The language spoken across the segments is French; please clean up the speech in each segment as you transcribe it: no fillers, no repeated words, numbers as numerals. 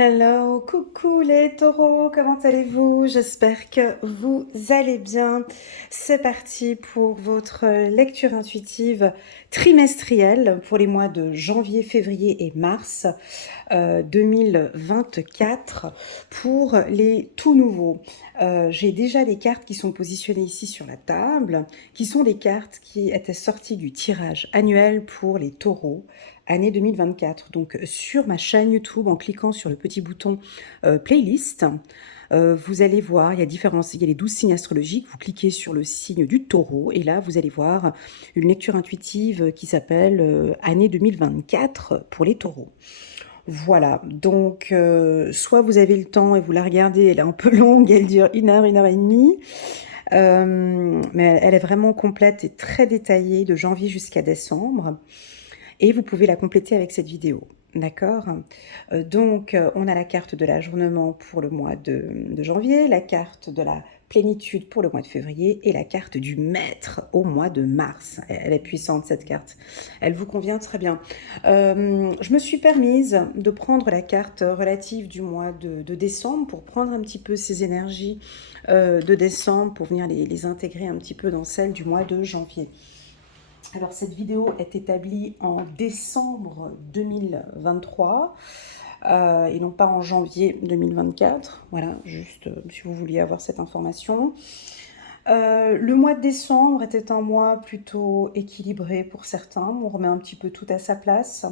Hello, coucou les taureaux, comment allez-vous? J'espère que vous allez bien. C'est parti pour votre lecture intuitive trimestrielle pour les mois de janvier, février et mars 2024 pour les tout nouveaux. J'ai déjà les cartes qui sont positionnées ici sur la table, qui sont les cartes qui étaient sorties du tirage annuel pour les taureaux année 2024. Donc sur ma chaîne YouTube, en cliquant sur le petit bouton playlist, vous allez voir, il y a les 12 signes astrologiques, vous cliquez sur le signe du taureau et là vous allez voir une lecture intuitive qui s'appelle année 2024 pour les taureaux. Voilà, donc soit vous avez le temps et vous la regardez, elle est un peu longue, elle dure 1 heure et demie, mais elle est vraiment complète et très détaillée de janvier jusqu'à décembre. Et vous pouvez la compléter avec cette vidéo. D'accord. Donc, on a la carte de l'ajournement pour le mois de janvier, la carte de la plénitude pour le mois de février et la carte du maître au mois de mars. Elle est puissante, cette carte. Elle vous convient très bien. Je me suis permise de prendre la carte relative du mois de décembre pour prendre un petit peu ces énergies de décembre pour venir les intégrer un petit peu dans celles du mois de janvier. Alors, cette vidéo est établie en décembre 2023 et non pas en janvier 2024. Voilà, juste si vous vouliez avoir cette information. Le mois de décembre était un mois plutôt équilibré pour certains. On remet un petit peu tout à sa place.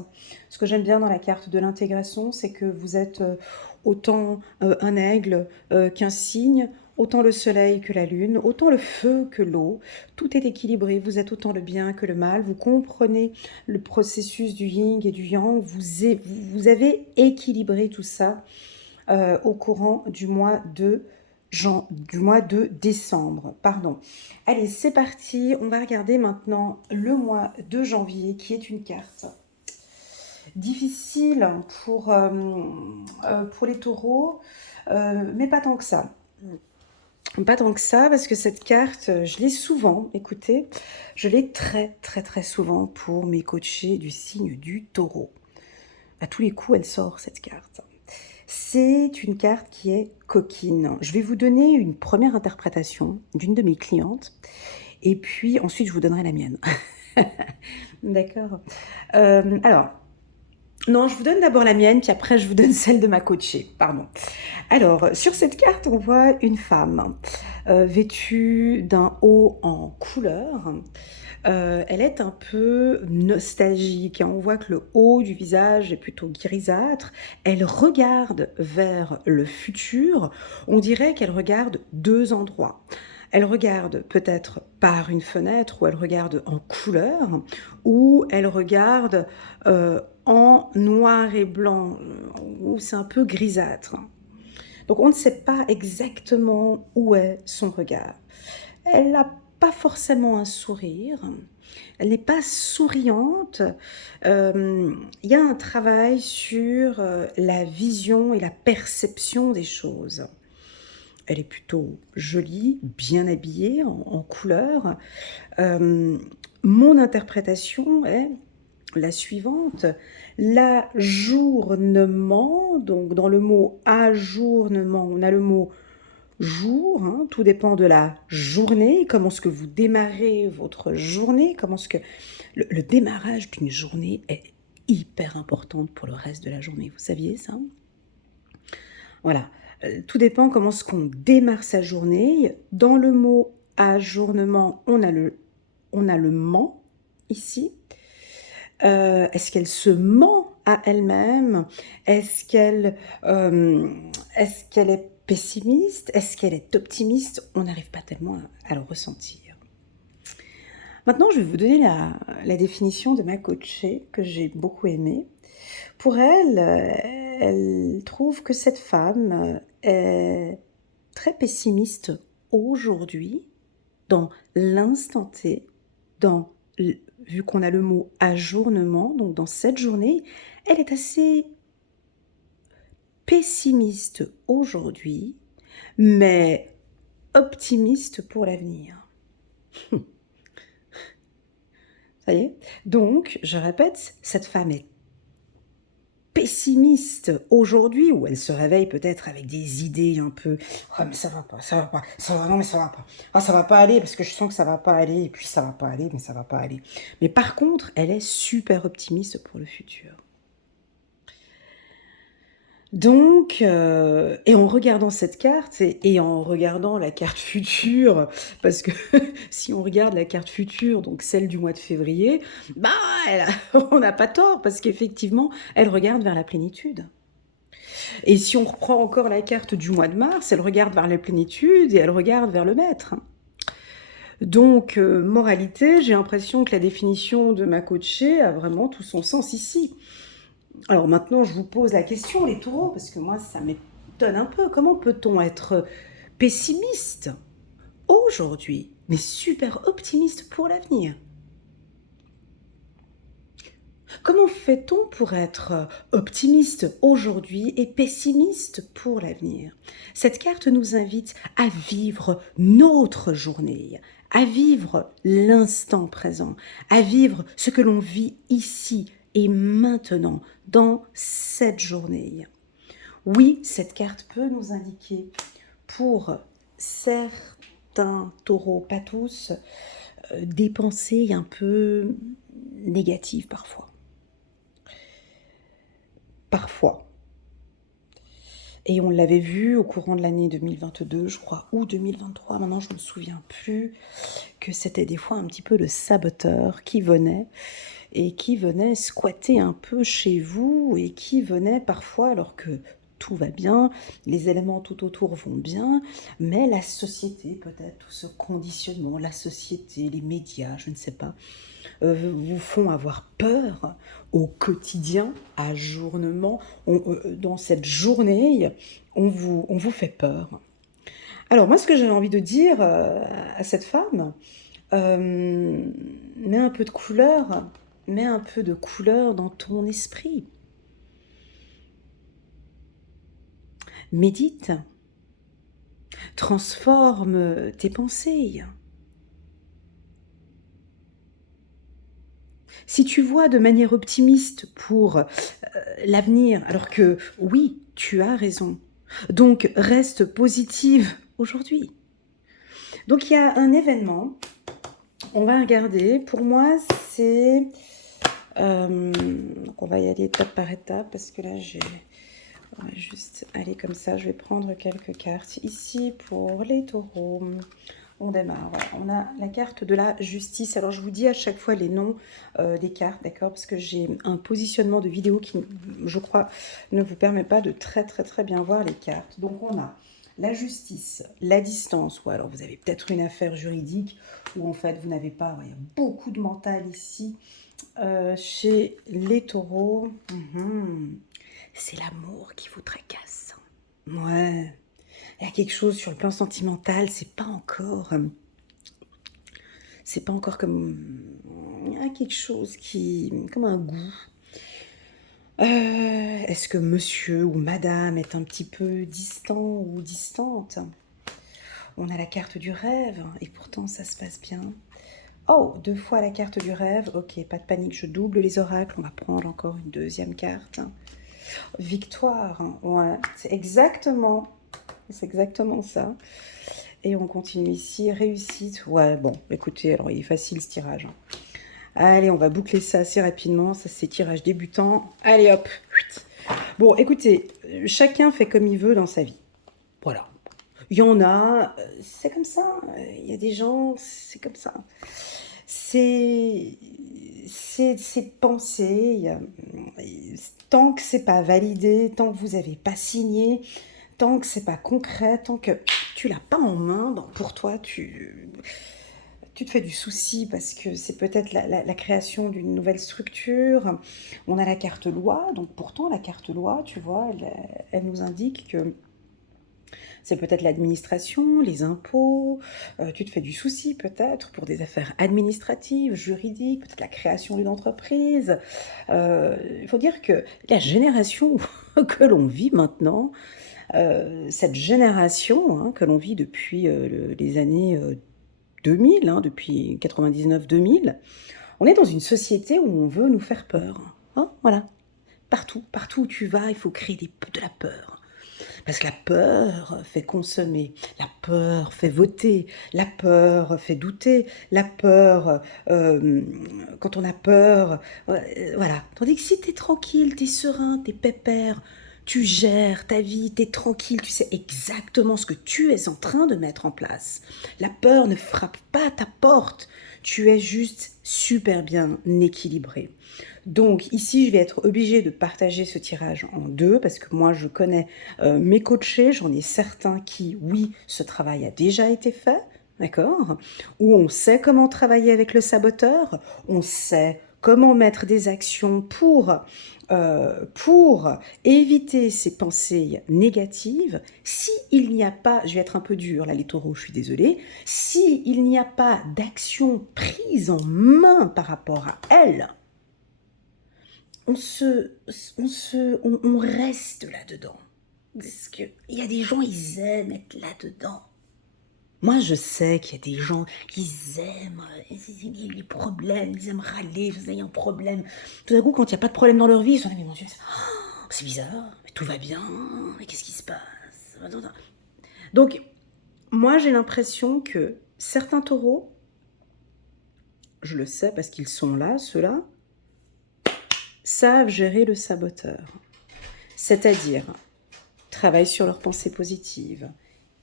Ce que j'aime bien dans la carte de l'intégration, c'est que vous êtes autant un aigle qu'un cygne, autant le soleil que la lune, autant le feu que l'eau. Tout est équilibré. Vous êtes autant le bien que le mal. Vous comprenez le processus du yin et du yang. Vous avez équilibré tout ça au courant du mois de décembre. Pardon. Allez, c'est parti. On va regarder maintenant le mois de janvier, qui est une carte difficile pour les taureaux, mais pas tant que ça. Pas tant que ça, parce que cette carte, je l'ai souvent, écoutez, je l'ai très très très souvent pour mes coachés du signe du taureau. À tous les coups, elle sort cette carte. C'est une carte qui est coquine. Je vais vous donner une première interprétation d'une de mes clientes et puis ensuite je vous donnerai la mienne. D'accord. Alors, non, je vous donne d'abord la mienne, puis après je vous donne celle de ma coachée. Pardon. Alors, sur cette carte, on voit une femme vêtue d'un haut en couleur. Elle est un peu nostalgique. On voit que le haut du visage est plutôt grisâtre. Elle regarde vers le futur. On dirait qu'elle regarde deux endroits. Elle regarde peut-être par une fenêtre, ou elle regarde en couleur, ou elle regarde en noir et blanc, où c'est un peu grisâtre. Donc on ne sait pas exactement où est son regard. Elle n'a pas forcément un sourire, elle n'est pas souriante. Il y a un travail sur la vision et la perception des choses. Elle est plutôt jolie, bien habillée, en couleur. Mon interprétation est la suivante. L'ajournement, donc dans le mot ajournement, on a le mot jour, hein, tout dépend de la journée, comment est-ce que vous démarrez votre journée, comment est-ce que le démarrage d'une journée est hyper importante pour le reste de la journée, vous saviez ça? Voilà, tout dépend comment est-ce qu'on démarre sa journée. Dans le mot ajournement, on a le ment ici. Est-ce qu'elle se ment à elle-même? Est-ce qu'elle est pessimiste? Est-ce qu'elle est optimiste? On n'arrive pas tellement à le ressentir. Maintenant, je vais vous donner la définition de ma coachée que j'ai beaucoup aimée. Pour elle, elle trouve que cette femme est très pessimiste aujourd'hui, dans l'instant T, vu qu'on a le mot ajournement, donc dans cette journée, elle est assez pessimiste aujourd'hui, mais optimiste pour l'avenir. Ça y est. Donc, je répète, cette femme est pessimiste aujourd'hui, ou elle se réveille peut-être avec des idées un peu: «Ah mais ça va pas, ça va pas, ça va non mais ça va pas. Ah ça va pas aller parce que je sens que ça va pas aller et puis ça va pas aller, mais ça va pas aller». Mais par contre, elle est super optimiste pour le futur. Donc et en regardant cette carte et en regardant la carte future, parce que si on regarde la carte future, donc celle du mois de février, bah, elle a on n'a pas tort parce qu'effectivement, elle regarde vers la plénitude. Et si on reprend encore la carte du mois de mars, elle regarde vers la plénitude et elle regarde vers le maître. Donc moralité, j'ai l'impression que la définition de ma coachée a vraiment tout son sens ici. Alors maintenant, je vous pose la question, les taureaux, parce que moi, ça m'étonne un peu. Comment peut-on être pessimiste aujourd'hui, mais super optimiste pour l'avenir? Comment fait-on pour être optimiste aujourd'hui et pessimiste pour l'avenir? Cette carte nous invite à vivre notre journée, à vivre l'instant présent, à vivre ce que l'on vit ici et maintenant, dans cette journée. Oui, cette carte peut nous indiquer pour certains taureaux, pas tous, des pensées un peu négatives parfois. Parfois. Et on l'avait vu au courant de l'année 2022, je crois, ou 2023, maintenant je ne me souviens plus, que c'était des fois un petit peu le saboteur qui venait et qui venait squatter un peu chez vous et qui venait parfois, alors que tout va bien, les éléments tout autour vont bien, mais la société peut-être, tout ce conditionnement, la société, les médias, je ne sais pas, vous font avoir peur au quotidien, à journement, dans cette journée, on vous fait peur. Alors moi, ce que j'avais envie de dire à cette femme, mets un peu de couleur, mets un peu de couleur dans ton esprit. Médite, transforme tes pensées. Si tu vois de manière optimiste pour l'avenir, alors que oui, tu as raison. Donc reste positive aujourd'hui. Donc il y a un événement, on va regarder. Pour moi, c'est... donc on va y aller étape par étape parce que là, on va juste aller comme ça. Je vais prendre quelques cartes ici pour les taureaux. On démarre. Voilà. On a la carte de la justice. Alors, je vous dis à chaque fois les noms des cartes, d'accord? Parce que j'ai un positionnement de vidéo qui, je crois, ne vous permet pas de très bien voir les cartes. Donc, on a la justice, la distance, ou alors vous avez peut-être une affaire juridique où en fait vous n'avez pas, il y a beaucoup de mental ici chez les taureaux. C'est l'amour qui vous tracasse. Ouais. Il y a quelque chose sur le plan sentimental, c'est pas encore comme, il y a quelque chose qui, comme un goût. Est-ce que monsieur ou madame est un petit peu distant ou distante? On a la carte du rêve et pourtant ça se passe bien. Oh, 2 fois la carte du rêve. Ok, pas de panique, je double les oracles. On va prendre encore une deuxième carte. Victoire, ouais, c'est exactement ça. Et on continue ici, réussite. Ouais, bon, écoutez, alors il est facile ce tirage. Allez, on va boucler ça assez rapidement. Ça, c'est tirage débutant. Allez, hop. Bon, écoutez, chacun fait comme il veut dans sa vie. Voilà. Il y en a, c'est comme ça. Il y a des gens, c'est comme ça. C'est pensées. Tant que c'est pas validé, tant que vous n'avez pas signé, tant que c'est pas concret, tant que tu l'as pas en main, bon, pour toi, tu te fais du souci parce que c'est peut-être la création d'une nouvelle structure. On a la carte loi, donc pourtant la carte loi, tu vois, elle nous indique que c'est peut-être l'administration, les impôts, tu te fais du souci peut-être pour des affaires administratives, juridiques, peut-être la création d'une entreprise. Il faut dire que la génération que l'on vit maintenant, cette génération hein, que l'on vit depuis les années 2000, hein, depuis 99-2000, on est dans une société où on veut nous faire peur. Hein, voilà. Partout, partout où tu vas, il faut créer de la peur. Parce que la peur fait consommer, la peur fait voter, la peur fait douter, la peur, quand on a peur, voilà. Tandis que si tu es tranquille, tu es serein, tu es pépère, tu gères ta vie, tu es tranquille, tu sais exactement ce que tu es en train de mettre en place. La peur ne frappe pas à ta porte, tu es juste super bien équilibré. Donc ici, je vais être obligée de partager ce tirage en deux parce que moi, je connais mes coachés, j'en ai certains qui, oui, ce travail a déjà été fait, d'accord, où on sait comment travailler avec le saboteur, on sait comment mettre des actions pour éviter ces pensées négatives. Si il n'y a pas, je vais être un peu dure là les taureaux, je suis désolée, si il n'y a pas d'action prise en main par rapport à elles, on reste là-dedans. Parce qu'il y a des gens, ils aiment être là-dedans. Moi, je sais qu'il y a des gens, ils aiment les problèmes, ils aiment râler, vous avez un problème. Tout d'un coup, quand il n'y a pas de problème dans leur vie, ils sont là, mais mon Dieu, c'est bizarre, mais tout va bien, mais qu'est-ce qui se passe? Donc, moi, j'ai l'impression que certains taureaux, je le sais parce qu'ils sont là, ceux-là, savent gérer le saboteur. C'est-à-dire, travaillent sur leurs pensées positives,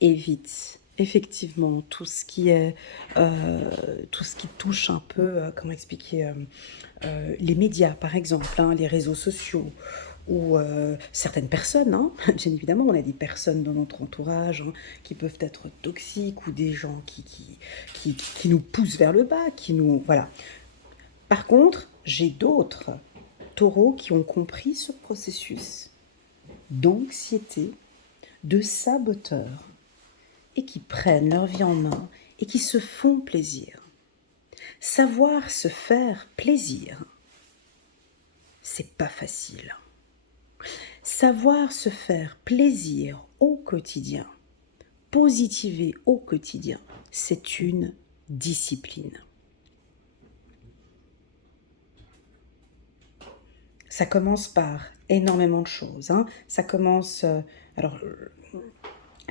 évitent effectivement tout ce qui est, tout ce qui touche un peu, comment expliquer, les médias par exemple, hein, les réseaux sociaux, ou certaines personnes, hein, bien évidemment, on a des personnes dans notre entourage hein, qui peuvent être toxiques, ou des gens qui nous poussent vers le bas, qui nous... Voilà. Par contre, j'ai d'autres taureaux qui ont compris ce processus d'anxiété, de saboteurs, et qui prennent leur vie en main et qui se font plaisir. Savoir se faire plaisir, c'est pas facile. Savoir se faire plaisir au quotidien, positiver au quotidien, c'est une discipline. Ça commence par énormément de choses. Hein. Ça commence... alors,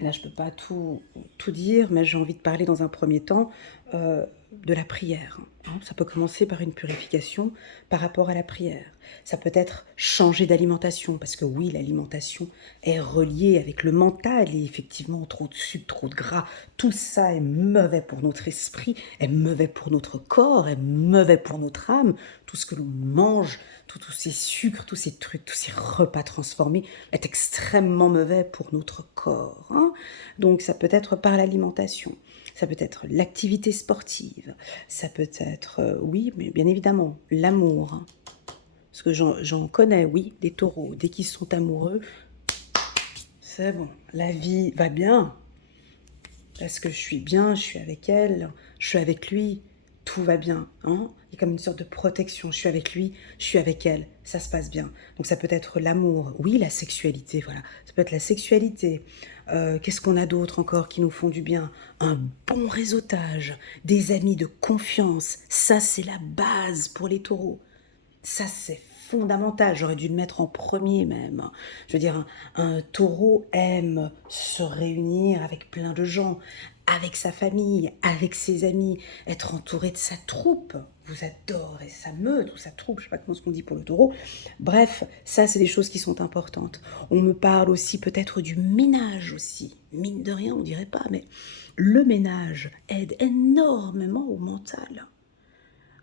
là, je ne peux pas tout dire, mais j'ai envie de parler dans un premier temps de la prière. Hein. Ça peut commencer par une purification par rapport à la prière. Ça peut être changer d'alimentation, parce que oui, l'alimentation est reliée avec le mental, et effectivement, trop de sucre, trop de gras, tout ça est mauvais pour notre esprit, est mauvais pour notre corps, est mauvais pour notre âme. Tout ce que l'on mange, tous ces sucres, tous ces trucs, tous ces repas transformés est extrêmement mauvais pour notre corps. Hein. Donc ça peut être par l'alimentation, ça peut être l'activité sportive, ça peut être, oui, mais bien évidemment, l'amour. Hein. Parce que j'en connais, oui, des taureaux, dès qu'ils sont amoureux, c'est bon, la vie va bien, parce que je suis bien, je suis avec elle, je suis avec lui, tout va bien. Hein. Il y a comme une sorte de protection, je suis avec lui, je suis avec elle, ça se passe bien. Donc ça peut être l'amour, oui, la sexualité, voilà. Ça peut être la sexualité. Qu'est-ce qu'on a d'autre encore qui nous font du bien? Un bon réseautage, des amis de confiance, ça c'est la base pour les taureaux. Ça, c'est fondamental. J'aurais dû le mettre en premier même. Je veux dire, un taureau aime se réunir avec plein de gens, avec sa famille, avec ses amis, être entouré de sa troupe. Vous adorez sa meute ou sa troupe, je ne sais pas comment ce qu'on dit pour le taureau. Bref, ça, c'est des choses qui sont importantes. On me parle aussi peut-être du ménage aussi. Mine de rien, on dirait pas, mais le ménage aide énormément au mental.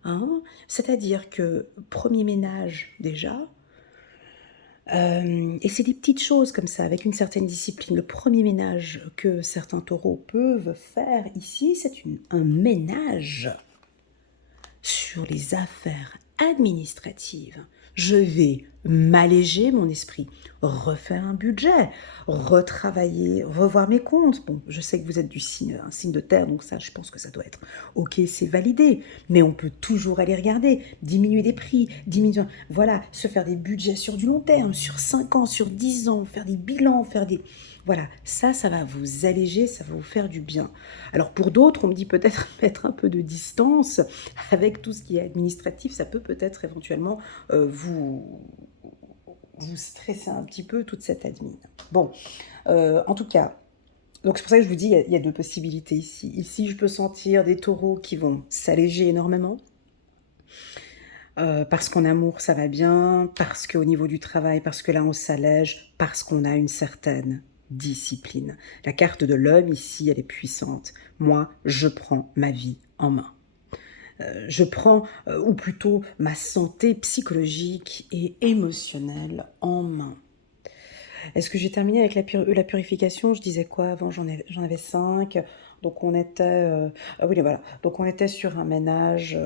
Hein. C'est-à-dire que premier ménage déjà, et c'est des petites choses comme ça, avec une certaine discipline. Le premier ménage que certains taureaux peuvent faire ici, c'est un ménage sur les affaires administratives. Je vais m'alléger mon esprit, refaire un budget, retravailler, revoir mes comptes. Bon, je sais que vous êtes un signe de terre, donc ça, je pense que ça doit être ok, c'est validé. Mais on peut toujours aller regarder, diminuer des prix, diminuer, voilà, se faire des budgets sur du long terme, sur 5 ans, sur 10 ans, faire des bilans, faire des... Voilà, ça va vous alléger, ça va vous faire du bien. Alors pour d'autres, on me dit peut-être mettre un peu de distance avec tout ce qui est administratif, ça peut peut-être éventuellement vous vous stressez un petit peu toute cette admin. Bon, en tout cas, donc c'est pour ça que je vous dis, il y a deux possibilités ici. Ici, je peux sentir des taureaux qui vont s'alléger énormément, parce qu'en amour, ça va bien, parce qu'au niveau du travail, parce que là, on s'allège, parce qu'on a une certaine discipline. La carte de l'homme, ici, elle est puissante. Moi, je prends ma vie en main. Je prends, ou plutôt ma santé psychologique et émotionnelle en main. Est-ce que j'ai terminé avec la purification? Je disais quoi avant? J'en avais 5. Donc on était, ah oui, voilà. Donc on était sur un ménage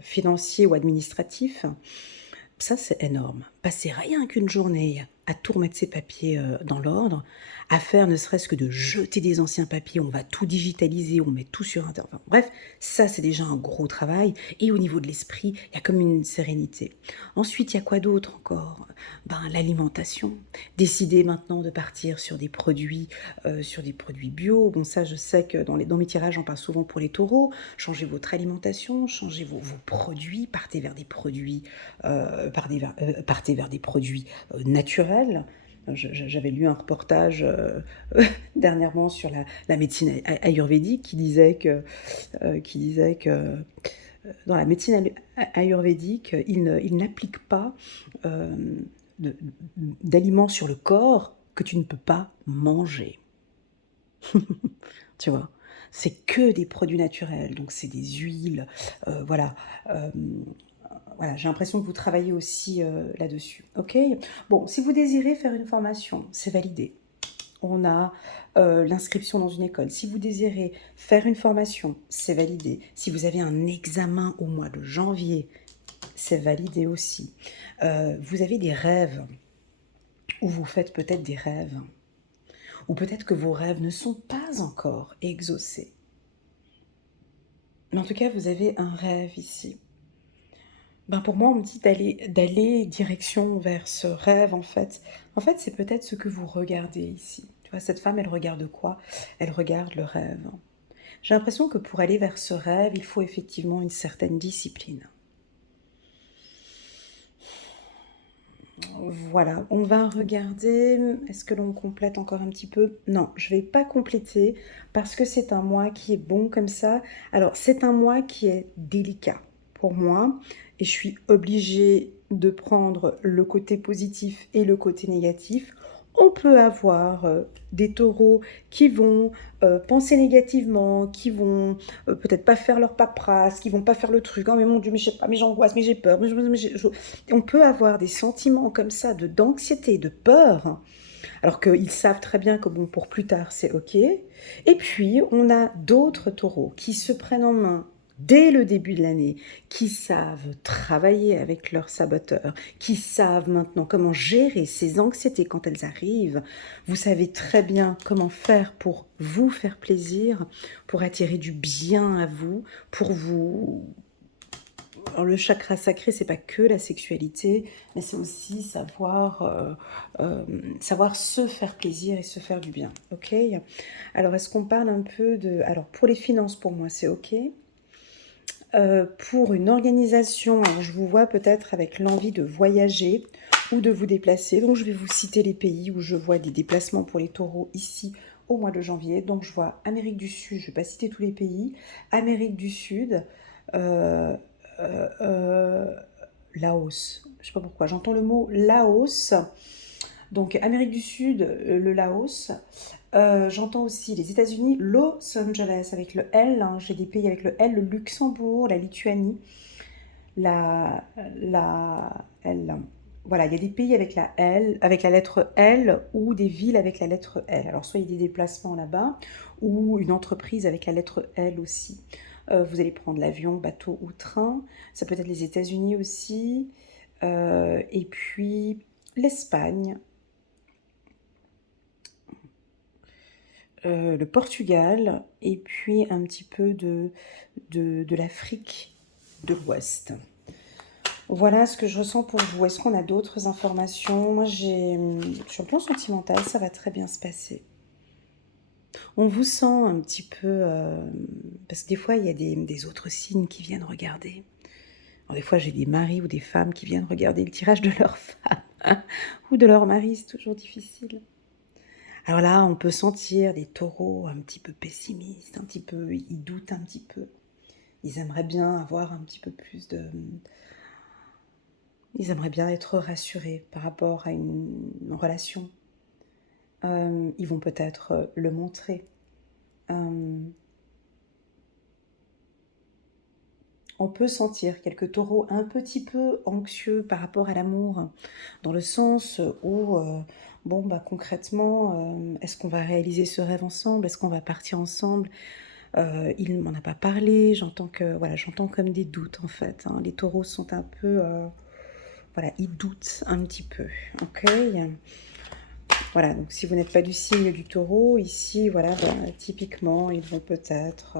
financier ou administratif. Ça, c'est énorme. Passer rien qu'une journée à tout remettre ses papiers dans l'ordre, à faire ne serait-ce que de jeter des anciens papiers, on va tout digitaliser, on met tout sur Internet. Enfin, bref, ça, c'est déjà un gros travail. Et au niveau de l'esprit, il y a comme une sérénité. Ensuite, il y a quoi d'autre encore? Ben, l'alimentation. Décider maintenant de partir sur des produits bio. Bon, ça, je sais que dans mes tirages, j'en parle souvent pour les taureaux. Changez votre alimentation, changez vos produits, partez vers des produits partez vers des produits naturels. J'avais lu un reportage dernièrement sur la médecine ayurvédique qui disait que dans la médecine ayurvédique, il n'applique pas euh, de- d'aliments sur le corps que tu ne peux pas manger. Tu vois, c'est que des produits naturels, donc c'est des huiles, voilà. Euh, voilà, j'ai l'impression que vous travaillez aussi là-dessus. Ok. Bon, si vous désirez faire une formation, c'est validé. On a l'inscription dans une école. Si vous désirez faire une formation, c'est validé. Si vous avez un examen au mois de janvier, c'est validé aussi. Vous avez des rêves, ou vous faites peut-être des rêves, ou peut-être que vos rêves ne sont pas encore exaucés. Mais en tout cas, vous avez un rêve ici. Ben pour moi, on me dit d'aller direction vers ce rêve, en fait. En fait, c'est peut-être ce que vous regardez ici. Tu vois, cette femme, elle regarde quoi? Elle regarde le rêve. J'ai l'impression que pour aller vers ce rêve, il faut effectivement une certaine discipline. Voilà, on va regarder. Est-ce que l'on complète encore un petit peu? Non, je ne vais pas compléter parce que c'est un mois qui est bon comme ça. Alors, c'est un mois qui est délicat pour moi et je suis obligée de prendre le côté positif et le côté négatif. On peut avoir des taureaux qui vont penser négativement, qui vont peut-être pas faire leur paperasse, qui vont pas faire le truc. Oh mais mon Dieu, mais je sais pas, mais j'angoisse, mais j'ai peur. On peut avoir des sentiments comme ça d'anxiété, de peur, alors qu'ils savent très bien que bon, pour plus tard, c'est OK. Et puis, on a d'autres taureaux qui se prennent en main dès le début de l'année, qui savent travailler avec leurs saboteurs, qui savent maintenant comment gérer ces anxiétés quand elles arrivent. Vous savez très bien comment faire pour vous faire plaisir, pour attirer du bien à vous, pour vous... Alors, le chakra sacré, c'est pas que la sexualité, mais c'est aussi savoir se faire plaisir et se faire du bien. Ok. Alors, est-ce qu'on parle un peu de... Alors, pour les finances, pour moi, c'est ok. Pour une organisation, alors je vous vois peut-être avec l'envie de voyager ou de vous déplacer. Donc, je vais vous citer les pays où je vois des déplacements pour les taureaux ici au mois de janvier. Donc, je vois Amérique du Sud, je ne vais pas citer tous les pays. Amérique du Sud, euh, euh, Laos, je ne sais pas pourquoi, j'entends le mot Laos. Donc, Amérique du Sud, le Laos. J'entends aussi les États-Unis, Los Angeles avec le L, hein, j'ai des pays avec le L, le Luxembourg, la Lituanie, la L. Voilà, il y a des pays avec la L, avec la lettre L ou des villes avec la lettre L. Alors, soit il y a des déplacements là-bas ou une entreprise avec la lettre L aussi. Vous allez prendre l'avion, bateau ou train. Ça peut être les États-Unis aussi. Et puis l'Espagne, le Portugal et puis un petit peu de l'Afrique de l'Ouest. Voilà ce que je ressens pour vous. Est-ce qu'on a d'autres informations? Moi, sur le plan sentimental, ça va très bien se passer. On vous sent un petit peu... parce que des fois, il y a des autres signes qui viennent regarder. Alors, des fois, j'ai des maris ou des femmes qui viennent regarder le tirage de leur femme. ou de leur mari, c'est toujours difficile. Alors là, on peut sentir des taureaux un petit peu pessimistes, un petit peu, ils doutent un petit peu. Ils aimeraient bien avoir un petit peu plus de... Ils aimeraient bien être rassurés par rapport à une relation. Ils vont peut-être le montrer. Euh, on peut sentir quelques taureaux un petit peu anxieux par rapport à l'amour, dans le sens où, bon, bah, concrètement, est-ce qu'on va réaliser ce rêve ensemble? Est-ce qu'on va partir ensemble? Il ne m'en a pas parlé, j'entends que, voilà, j'entends comme des doutes en fait, hein. Les taureaux sont un peu, voilà, ils doutent un petit peu, ok? Voilà, donc si vous n'êtes pas du signe du taureau, ici, voilà, ben, typiquement, ils vont peut-être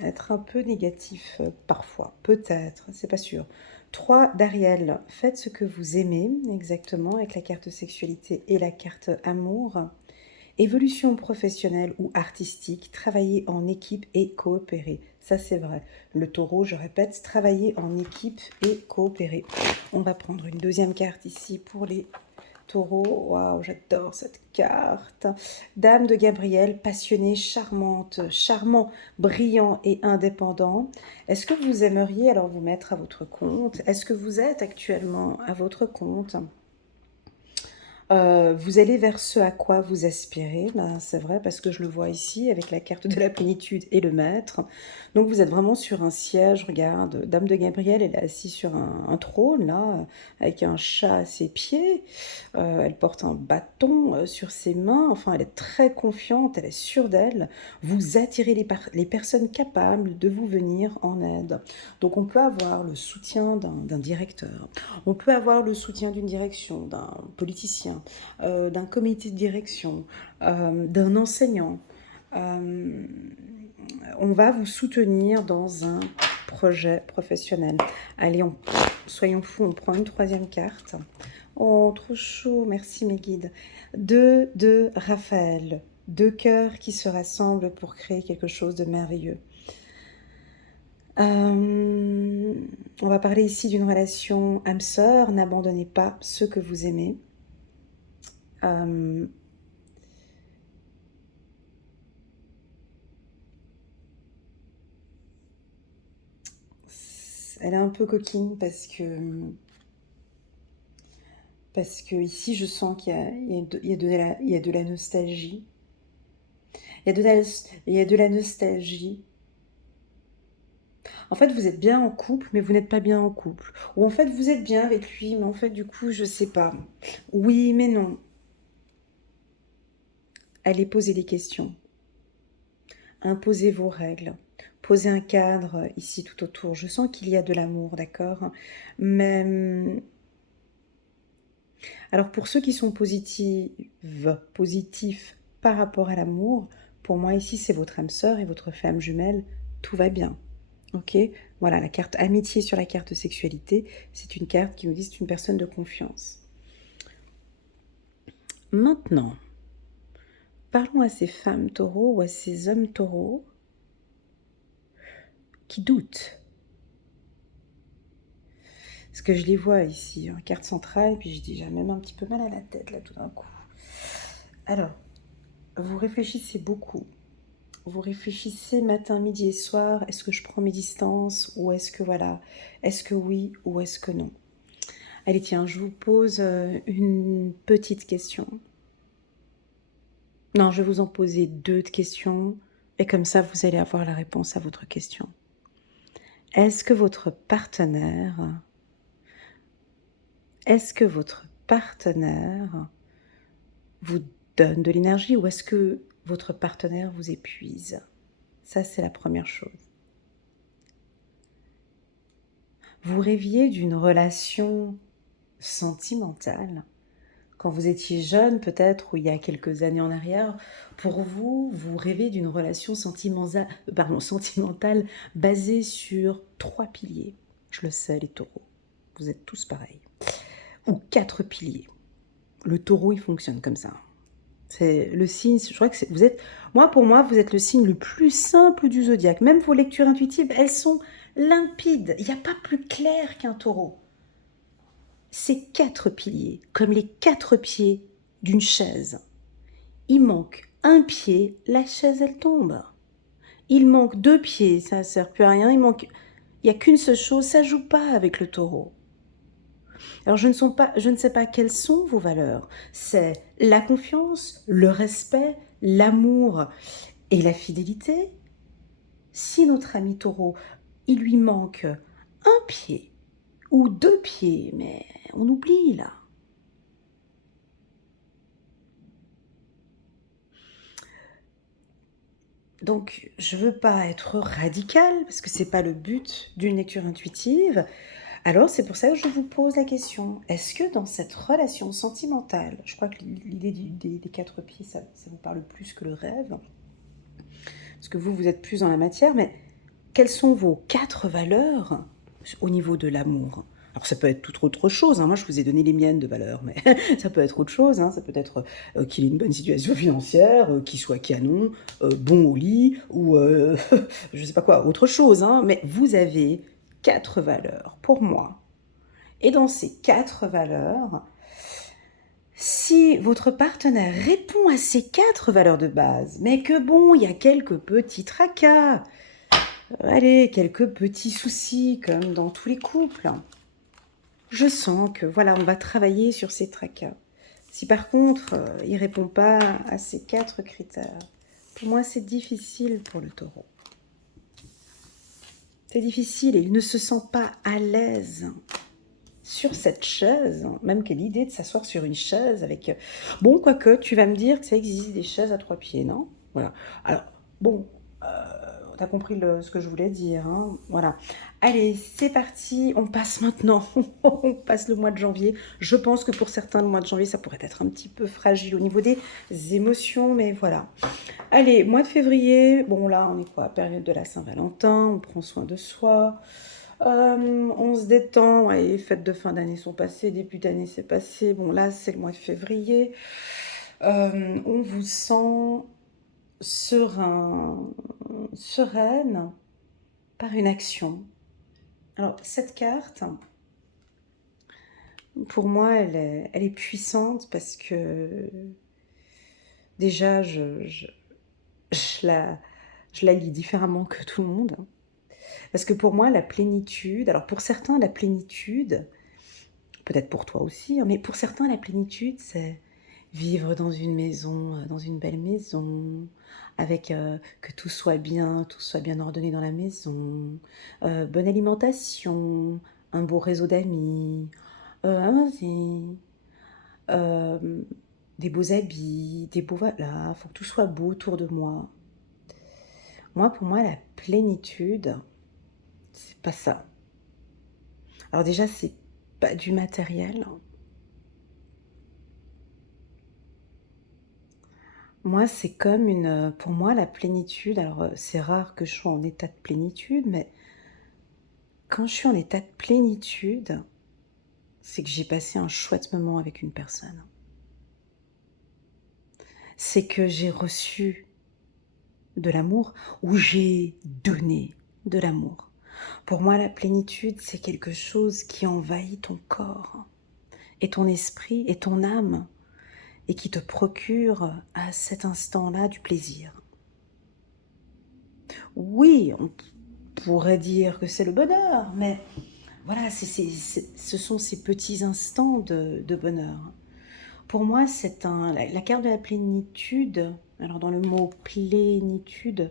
être un peu négatifs parfois, peut-être, c'est pas sûr. 3 d'Ariel, faites ce que vous aimez exactement avec la carte sexualité et la carte amour. Évolution professionnelle ou artistique, travailler en équipe et coopérer. Ça, c'est vrai. Le taureau, je répète, travailler en équipe et coopérer. On va prendre une deuxième carte ici pour les taureaux. Waouh, j'adore cette carte. Dame de Gabriel, passionnée, charmante, charmant, brillant et indépendant. Est-ce que vous aimeriez alors vous mettre à votre compte? Est-ce que vous êtes actuellement à votre compte? Vous allez vers ce à quoi vous aspirez, ben, c'est vrai parce que je le vois ici avec la carte de la plénitude et le maître. Donc vous êtes vraiment sur un siège, regarde, Dame de Gabriel, elle est assise sur un trône là, avec un chat à ses pieds. Elle porte un bâton sur ses mains, enfin elle est très confiante, elle est sûre d'elle. Vous attirez les personnes capables de vous venir en aide. Donc on peut avoir le soutien d'un directeur, on peut avoir le soutien d'une direction, d'un politicien, d'un comité de direction, d'un enseignant. Euh, on va vous soutenir dans un projet professionnel. Allez, soyons fous, on prend une troisième carte. Oh, trop chaud, merci mes guides. 2 de Raphaël, 2 cœurs qui se rassemblent pour créer quelque chose de merveilleux. On va parler ici d'une relation âme-sœur. N'abandonnez pas ceux que vous aimez. Euh, elle est un peu coquine parce que ici je sens qu'il y a de la nostalgie. Il y a de la nostalgie. En fait, vous êtes bien en couple, mais vous n'êtes pas bien en couple. Ou en fait, vous êtes bien avec lui, mais en fait, du coup, je sais pas. Oui, mais non. Allez poser des questions. Imposez vos règles. Posez un cadre ici tout autour. Je sens qu'il y a de l'amour, d'accord? Mais alors pour ceux qui sont positifs par rapport à l'amour, pour moi ici c'est votre âme sœur et votre femme jumelle, tout va bien. Ok? Voilà, la carte amitié sur la carte sexualité, c'est une carte qui nous dit que c'est une personne de confiance. Maintenant, parlons à ces femmes taureaux ou à ces hommes taureaux qui doutent. Parce que je les vois ici, en carte centrale, puis je dis j'ai même un petit peu mal à la tête là tout d'un coup. Alors, vous réfléchissez beaucoup. Vous réfléchissez matin, midi et soir, est-ce que je prends mes distances ou est-ce que voilà, est-ce que oui ou est-ce que non? Allez tiens, je vous pose une petite question. Non, je vais vous en poser 2 de questions et comme ça vous allez avoir la réponse à votre question. Est-ce que votre partenaire vous donne de l'énergie ou est-ce que votre partenaire vous épuise? Ça, c'est la première chose. Vous rêviez d'une relation sentimentale quand vous étiez jeune, peut-être, ou il y a quelques années en arrière. Pour vous, vous rêvez d'une relation sentimentale basée sur 3 piliers. Je le sais, les taureaux, vous êtes tous pareils. Ou 4 piliers. Le taureau, il fonctionne comme ça. C'est le signe, je crois que vous êtes, moi pour moi, vous êtes le signe le plus simple du zodiaque. Même vos lectures intuitives, elles sont limpide. Il n'y a pas plus clair qu'un taureau. Ces 4 piliers, comme les 4 pieds d'une chaise. Il manque un pied, la chaise elle tombe. Il manque 2 pieds, ça ne sert plus à rien. Il n'y a qu'une seule chose, ça joue pas avec le taureau. Alors je ne sais pas quelles sont vos valeurs. C'est la confiance, le respect, l'amour et la fidélité. Si notre ami taureau, il lui manque un pied ou 2 pieds, mais on oublie là. Donc, je veux pas être radicale, parce que c'est pas le but d'une lecture intuitive. Alors, c'est pour ça que je vous pose la question. Est-ce que dans cette relation sentimentale, je crois que l'idée des 4 pieds, ça vous parle plus que le rêve, parce que vous êtes plus dans la matière, mais quelles sont vos 4 valeurs au niveau de l'amour? Alors ça peut être toute autre chose, hein. Moi je vous ai donné les miennes de valeurs, mais ça peut être autre chose, hein. Ça peut être qu'il ait une bonne situation financière, qu'il soit canon, bon au lit, ou je sais pas quoi, autre chose, hein. Mais vous avez 4 valeurs pour moi. Et dans ces 4 valeurs, si votre partenaire répond à ces 4 valeurs de base, mais que bon, il y a quelques petits tracas, allez, quelques petits soucis, comme dans tous les couples, je sens que, voilà, on va travailler sur ces tracas. Si par contre, il ne répond pas à ces 4 critères, pour moi, c'est difficile pour le taureau. C'est difficile et il ne se sent pas à l'aise sur cette chaise, même quelle idée de s'asseoir sur une chaise avec... Bon, quoique, tu vas me dire que ça existe des chaises à 3 pieds, non? Voilà. Alors, bon, t'as compris ce que je voulais dire, hein? Voilà. Allez, c'est parti, on passe maintenant, on passe le mois de janvier. Je pense que pour certains, le mois de janvier, ça pourrait être un petit peu fragile au niveau des émotions, mais voilà. Allez, mois de février, bon là, on est quoi? Période de la Saint-Valentin, on prend soin de soi. On se détend, ouais, les fêtes de fin d'année sont passées, début d'année c'est passé. Bon là c'est le mois de février. On vous sent serein, sereine par une action. Alors cette carte, pour moi elle est puissante parce que déjà je la lis différemment que tout le monde. Parce que pour moi la plénitude, alors pour certains la plénitude, peut-être pour toi aussi, hein, mais pour certains, la plénitude, c'est vivre dans une maison, dans une belle maison, avec que tout soit bien ordonné dans la maison, bonne alimentation, un beau réseau d'amis, un euh, des beaux habits, des beaux... Voilà, faut que tout soit beau autour de moi. Moi, pour moi, la plénitude, c'est pas ça. Alors déjà, c'est pas du matériel. Moi, c'est comme pour moi, la plénitude, alors c'est rare que je sois en état de plénitude, mais quand je suis en état de plénitude, c'est que j'ai passé un chouette moment avec une personne. C'est que j'ai reçu de l'amour ou j'ai donné de l'amour. Pour moi, la plénitude, c'est quelque chose qui envahit ton corps et ton esprit et ton âme et qui te procure à cet instant-là du plaisir. Oui, on pourrait dire que c'est le bonheur, mais voilà, ce sont ces petits instants de bonheur. Pour moi, la carte de la plénitude. Alors dans le mot plénitude,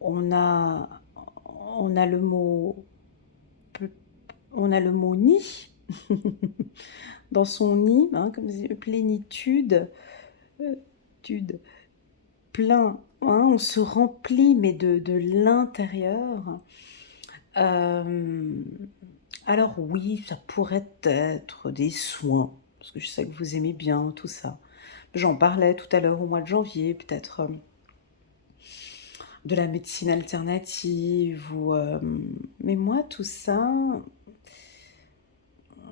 on a, on a le mot, on a le mot nid dans son nid, hein, comme plénitude, tude, plein. Hein, on se remplit, mais de l'intérieur. Alors oui, ça pourrait être des soins, parce que je sais que vous aimez bien tout ça. J'en parlais tout à l'heure au mois de janvier, peut-être de la médecine alternative, mais moi, tout ça,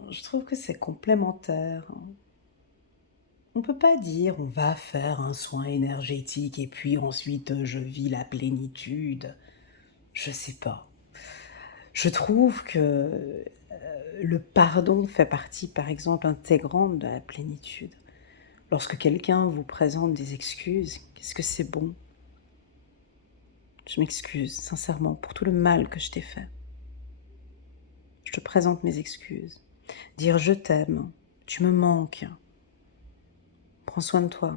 je trouve que c'est complémentaire. On peut pas dire on va faire un soin énergétique et puis ensuite je vis la plénitude. Je sais pas. Je trouve que le pardon fait partie, par exemple, intégrante de la plénitude. Lorsque quelqu'un vous présente des excuses, qu'est-ce que c'est bon? Je m'excuse, sincèrement, pour tout le mal que je t'ai fait. Je te présente mes excuses. Dire je t'aime, tu me manques, prends soin de toi.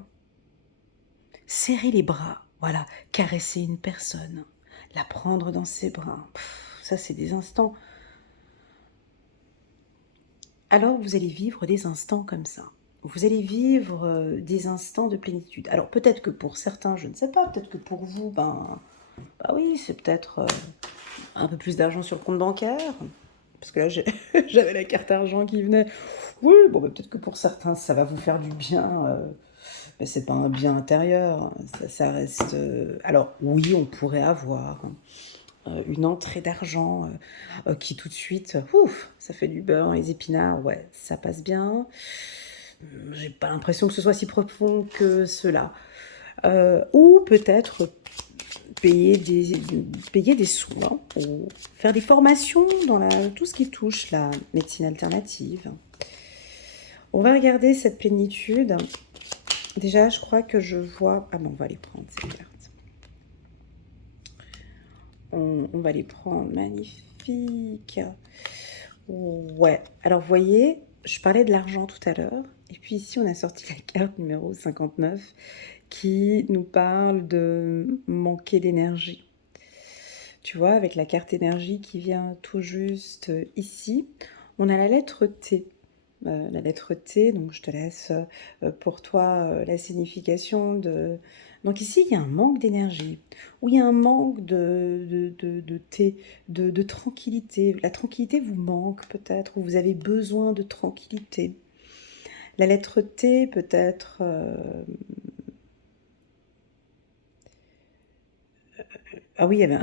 Serrer les bras, voilà, caresser une personne, la prendre dans ses bras. Ça, c'est des instants. Alors, vous allez vivre des instants comme ça. Vous allez vivre des instants de plénitude. Alors, peut-être que pour certains, je ne sais pas, peut-être que pour vous, bah oui, c'est peut-être un peu plus d'argent sur le compte bancaire. Parce que là, j'avais la carte argent qui venait. Oui, bon, bah, peut-être que pour certains, ça va vous faire du bien. Mais c'est pas un bien intérieur. Ça reste. Alors, oui, on pourrait avoir une entrée d'argent qui tout de suite, ouf, ça fait du beurre, les épinards, ouais, ça passe bien. J'ai pas l'impression que ce soit si profond que cela. Ou peut-être payer des sous ou faire des formations dans tout ce qui touche la médecine alternative. On va regarder cette plénitude. Déjà, je crois que je vois... Ah non, on va les prendre, ces cartes. On va les prendre. Magnifique. Ouais. Alors, vous voyez, je parlais de l'argent tout à l'heure. Et puis ici, on a sorti la carte numéro 59 qui nous parle de manquer d'énergie. Tu vois, avec la carte énergie qui vient tout juste ici, on a la lettre T. La lettre T, donc je te laisse pour toi la signification de... Donc ici, il y a un manque d'énergie, ou il y a un manque de T, de tranquillité. La tranquillité vous manque peut-être, ou vous avez besoin de tranquillité. La lettre T peut être... Ah oui, il y avait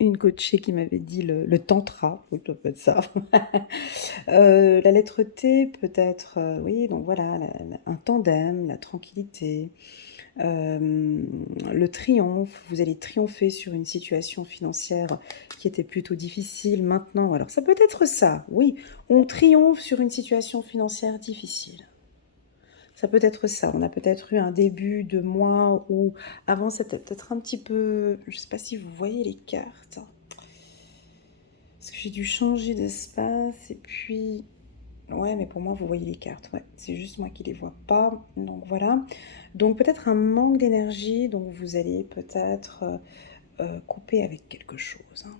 une coachée qui m'avait dit le tantra, oui, ça peut être ça. La lettre T peut être, oui, donc voilà, un tandem, la tranquillité, le triomphe. Vous allez triompher sur une situation financière qui était plutôt difficile maintenant. Alors ça peut être ça, oui, on triomphe sur une situation financière difficile. Ça peut être ça. On a peut-être eu un début de mois où avant c'était peut-être un petit peu... Je ne sais pas si vous voyez les cartes. Parce que j'ai dû changer d'espace et puis... Ouais, mais pour moi, vous voyez les cartes. Ouais, c'est juste moi qui les vois pas. Donc voilà. Donc peut-être un manque d'énergie. Donc vous allez peut-être couper avec quelque chose, hein.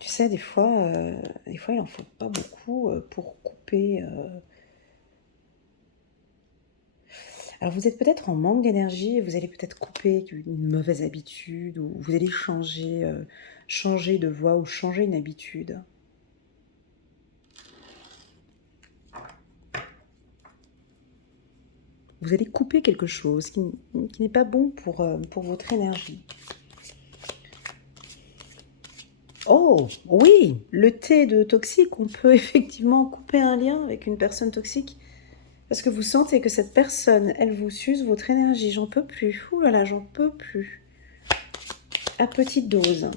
Tu sais, des fois, il en faut pas beaucoup pour couper. Alors vous êtes peut-être en manque d'énergie et vous allez peut-être couper une mauvaise habitude ou vous allez changer de voie ou changer une habitude. Vous allez couper quelque chose qui n'est pas bon pour votre énergie. Oh, oui, le thé de toxique, on peut effectivement couper un lien avec une personne toxique parce que vous sentez que cette personne, elle vous suce votre énergie. J'en peux plus. Ouh là là, j'en peux plus. À petite dose.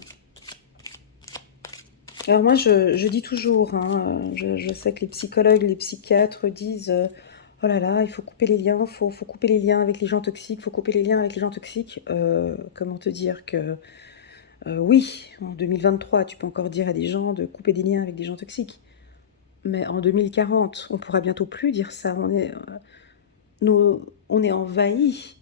Alors moi, je dis toujours, hein, je sais que les psychologues, les psychiatres disent oh là là, il faut couper les liens, faut couper les liens avec les gens toxiques, faut couper les liens avec les gens toxiques. Comment te dire que oui, en 2023, tu peux encore dire à des gens de couper des liens avec des gens toxiques. Mais en 2040, on pourra bientôt plus dire ça. On est envahi.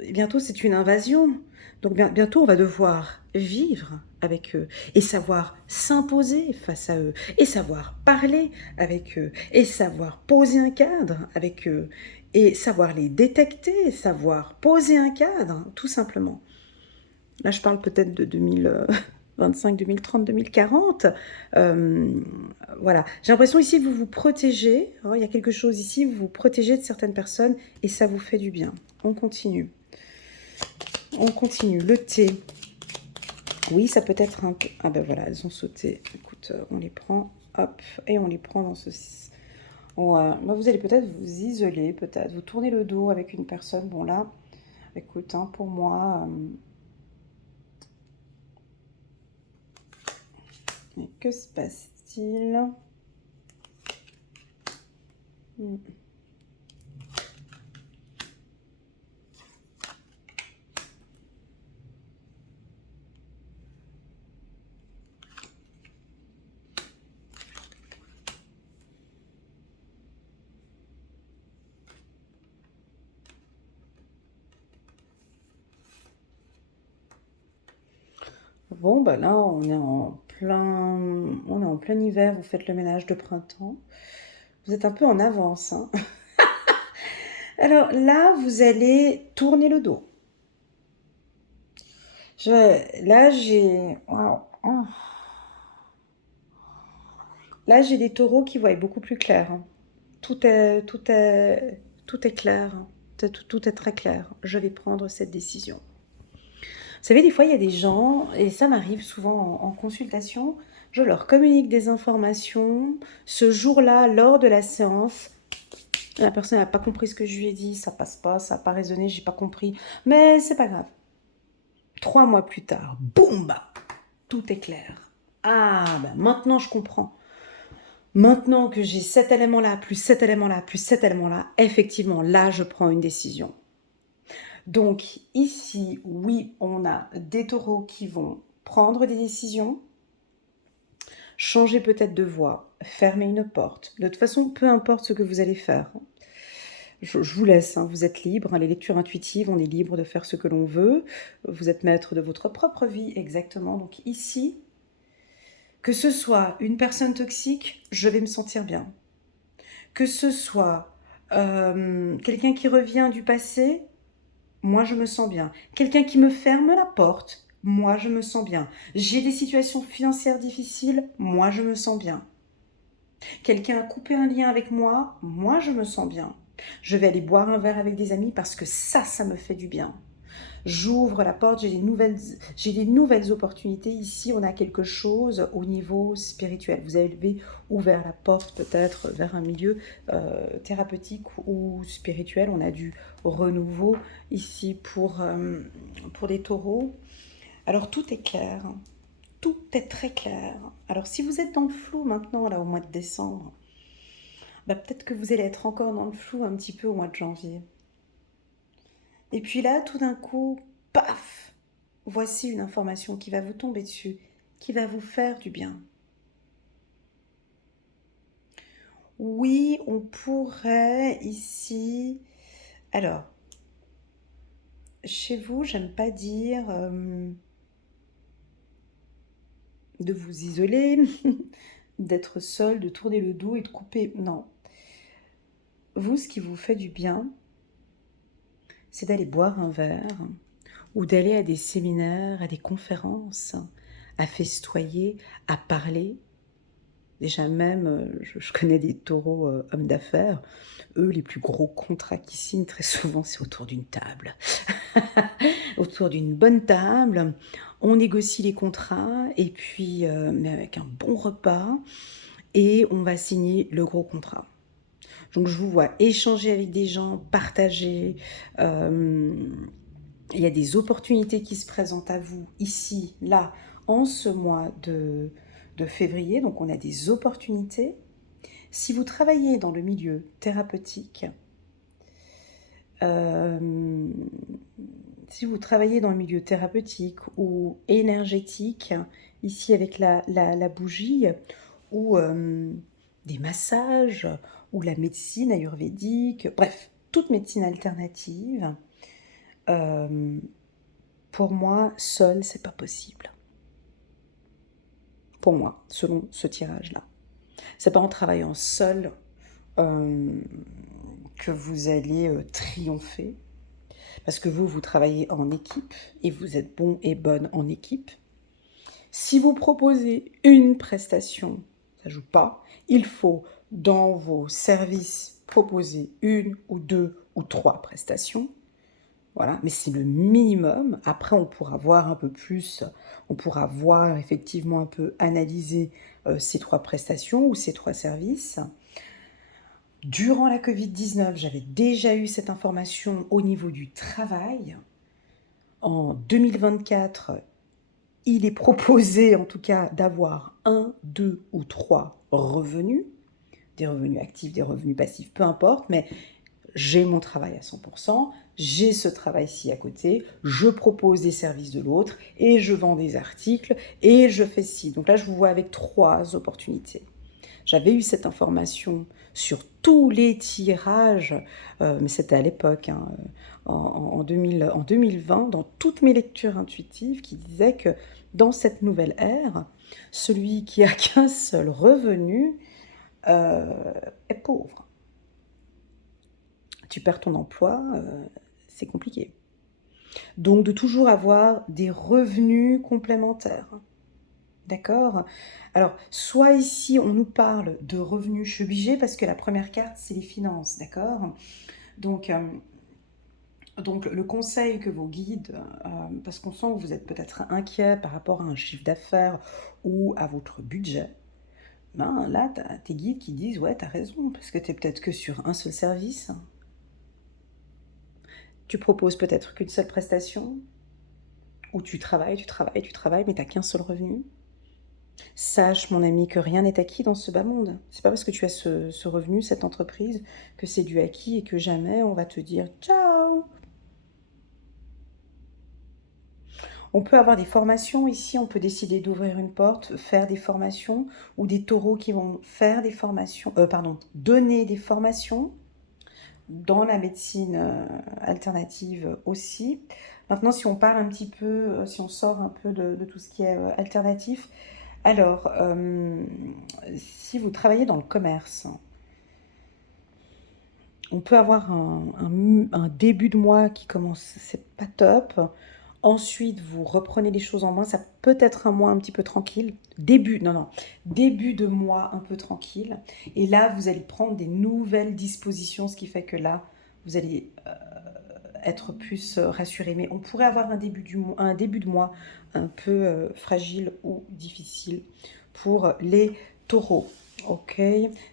Et bientôt, c'est une invasion. Donc bientôt, on va devoir vivre avec eux et savoir s'imposer face à eux et savoir parler avec eux et savoir poser un cadre avec eux et savoir les détecter, savoir poser un cadre, tout simplement. Là, je parle peut-être de 2025, 2030, 2040. Voilà. J'ai l'impression ici, vous vous protégez. Oh, il y a quelque chose ici, vous vous protégez de certaines personnes et ça vous fait du bien. On continue. On continue. Le thé. Oui, ça peut être un peu... Ah ben voilà, elles ont sauté. Écoute, on les prend, hop, et on les prend dans ce... Vous allez peut-être vous isoler, peut-être vous tourner le dos avec une personne. Bon là, Écoute, hein, pour moi, mais que se passe-t-il? Bon, bah là, on est en plein hiver, vous faites le ménage de printemps. Vous êtes un peu en avance, hein. Alors là, vous allez tourner le dos. Là, j'ai... Waouh. Oh. Là, j'ai des taureaux qui voient beaucoup plus clair, hein. Tout est clair, hein. Tout est très clair. Je vais prendre cette décision. Vous savez, des fois, il y a des gens, et ça m'arrive souvent en consultation, je leur communique des informations. Ce jour-là, lors de la séance, la personne n'a pas compris ce que je lui ai dit, ça passe pas, ça n'a pas résonné, j'ai pas compris. Mais c'est pas grave. 3 mois plus tard, boum, bah, tout est clair. Ah, bah, maintenant je comprends. Maintenant que j'ai cet élément-là, plus cet élément-là, plus cet élément-là, effectivement, là, je prends une décision. Donc ici, oui, on a des taureaux qui vont prendre des décisions, changer peut-être de voie, fermer une porte. De toute façon, peu importe ce que vous allez faire. Je vous laisse, hein, vous êtes libre. Hein, les lectures intuitives, on est libre de faire ce que l'on veut. Vous êtes maître de votre propre vie, exactement. Donc ici, que ce soit une personne toxique, je vais me sentir bien. Que ce soit quelqu'un qui revient du passé, moi je me sens bien. Quelqu'un qui me ferme la porte, moi je me sens bien. J'ai des situations financières difficiles, moi je me sens bien. Quelqu'un a coupé un lien avec moi je me sens bien. Je vais aller boire un verre avec des amis parce que ça me fait du bien. J'ouvre la porte, j'ai des nouvelles opportunités. Ici, on a quelque chose au niveau spirituel. Vous avez ouvert la porte peut-être vers un milieu thérapeutique ou spirituel. On a du renouveau ici pour les taureaux. Alors, tout est clair. Tout est très clair. Alors, si vous êtes dans le flou maintenant, là, au mois de décembre, bah, peut-être que vous allez être encore dans le flou un petit peu au mois de janvier. Et puis là, tout d'un coup, paf, voici une information qui va vous tomber dessus, qui va vous faire du bien. Oui, on pourrait ici... Alors, chez vous, j'aime pas dire de vous isoler, d'être seul, de tourner le dos et de couper. Non. Vous, ce qui vous fait du bien, c'est d'aller boire un verre ou d'aller à des séminaires, à des conférences, à festoyer, à parler. Déjà même, je connais des taureaux hommes d'affaires. Eux, les plus gros contrats qu'ils signent très souvent, c'est autour d'une table. Autour d'une bonne table, on négocie les contrats et puis, mais avec un bon repas, et on va signer le gros contrat. Donc je vous vois échanger avec des gens, partager. Il y a des opportunités qui se présentent à vous ici, là, en ce mois de février. Donc on a des opportunités. Si vous travaillez dans le milieu thérapeutique, si vous travaillez dans le milieu thérapeutique ou énergétique, ici avec la bougie, ou des massages, ou la médecine ayurvédique, bref, toute médecine alternative, pour moi, seul, c'est pas possible. Pour moi, selon ce tirage-là. C'est pas en travaillant seul que vous allez triompher. Parce que vous travaillez en équipe et vous êtes bon et bonne en équipe. Si vous proposez une prestation, ça joue pas. Il faut, dans vos services, proposer 1 ou 2 ou 3 prestations. Voilà, mais c'est le minimum. Après, on pourra voir un peu plus, on pourra voir effectivement un peu analyser ces 3 prestations ou ces 3 services. Durant la Covid-19, j'avais déjà eu cette information au niveau du travail. En 2024, il est proposé en tout cas d'avoir un, deux ou trois revenus, des revenus actifs, des revenus passifs, peu importe, mais j'ai mon travail à 100%, j'ai ce travail-ci à côté, je propose des services de l'autre, et je vends des articles, et je fais ci. Donc là, je vous vois avec 3 opportunités. J'avais eu cette information sur tous les tirages, mais c'était à l'époque, hein, en 2020, dans toutes mes lectures intuitives, qui disaient que dans cette nouvelle ère, celui qui a qu'un seul revenu est pauvre. Tu perds ton emploi, c'est compliqué. Donc de toujours avoir des revenus complémentaires. D'accord? Alors, soit ici, on nous parle de revenus, je suis obligée parce que la première carte, c'est les finances, d'accord? Donc, le conseil que vos guides, parce qu'on sent que vous êtes peut-être inquiet par rapport à un chiffre d'affaires ou à votre budget, ben là, tu as tes guides qui disent, ouais, tu as raison, parce que tu es peut-être que sur un seul service. Tu proposes peut-être qu'une seule prestation, ou tu travailles, mais tu n'as qu'un seul revenu. Sache, mon ami, que rien n'est acquis dans ce bas monde. C'est pas parce que tu as ce revenu, cette entreprise, que c'est du acquis et que jamais on va te dire ciao. On peut avoir des formations ici, on peut décider d'ouvrir une porte, faire des formations, ou des taureaux qui vont faire des formations, donner des formations dans la médecine alternative aussi. Maintenant, si on parle un petit peu, si on sort un peu de tout ce qui est alternatif, alors, si vous travaillez dans le commerce, on peut avoir un début de mois qui commence, c'est pas top. Ensuite, vous reprenez les choses en main. Ça peut être un mois un petit peu tranquille. Début de mois un peu tranquille. Et là, vous allez prendre des nouvelles dispositions, ce qui fait que là, vous allez être plus rassuré. Mais on pourrait avoir un début de mois un peu fragile ou difficile pour les taureaux. Ok.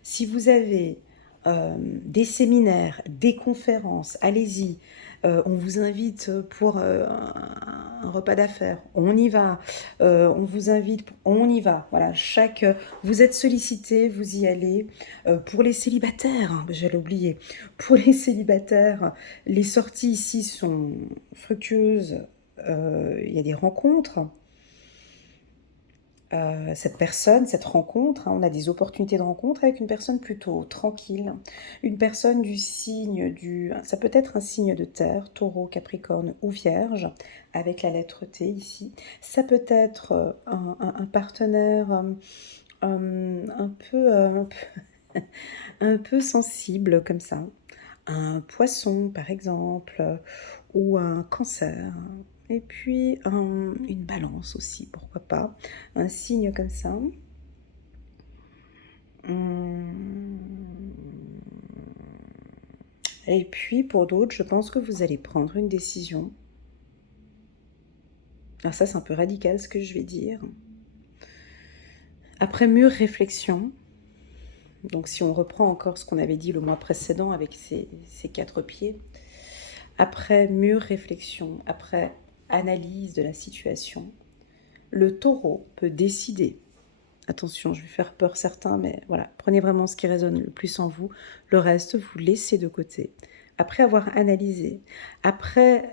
Si vous avez des séminaires, des conférences, allez-y. On vous invite pour un repas d'affaires, on y va. On vous invite, on y va. Voilà, vous êtes sollicité, vous y allez. Pour les célibataires, hein, j'allais oublier, pour les célibataires, les sorties ici sont fructueuses. Il y a des rencontres. Cette rencontre, hein, on a des opportunités de rencontre avec une personne plutôt tranquille, une personne du signe ça peut être un signe de terre, taureau, capricorne ou vierge, avec la lettre T ici. Ça peut être un partenaire un peu sensible comme ça, un poisson par exemple, ou un cancer. Et puis une balance aussi, pourquoi pas. Un signe comme ça. Et puis pour d'autres, je pense que vous allez prendre une décision. Alors ça, c'est un peu radical ce que je vais dire. Après mûre réflexion, donc si on reprend encore ce qu'on avait dit le mois précédent avec ces 4 pieds, après mûre réflexion, après analyse de la situation, le taureau peut décider. Attention, je vais faire peur certains, mais voilà, prenez vraiment ce qui résonne le plus en vous. Le reste, vous laissez de côté. Après avoir analysé, après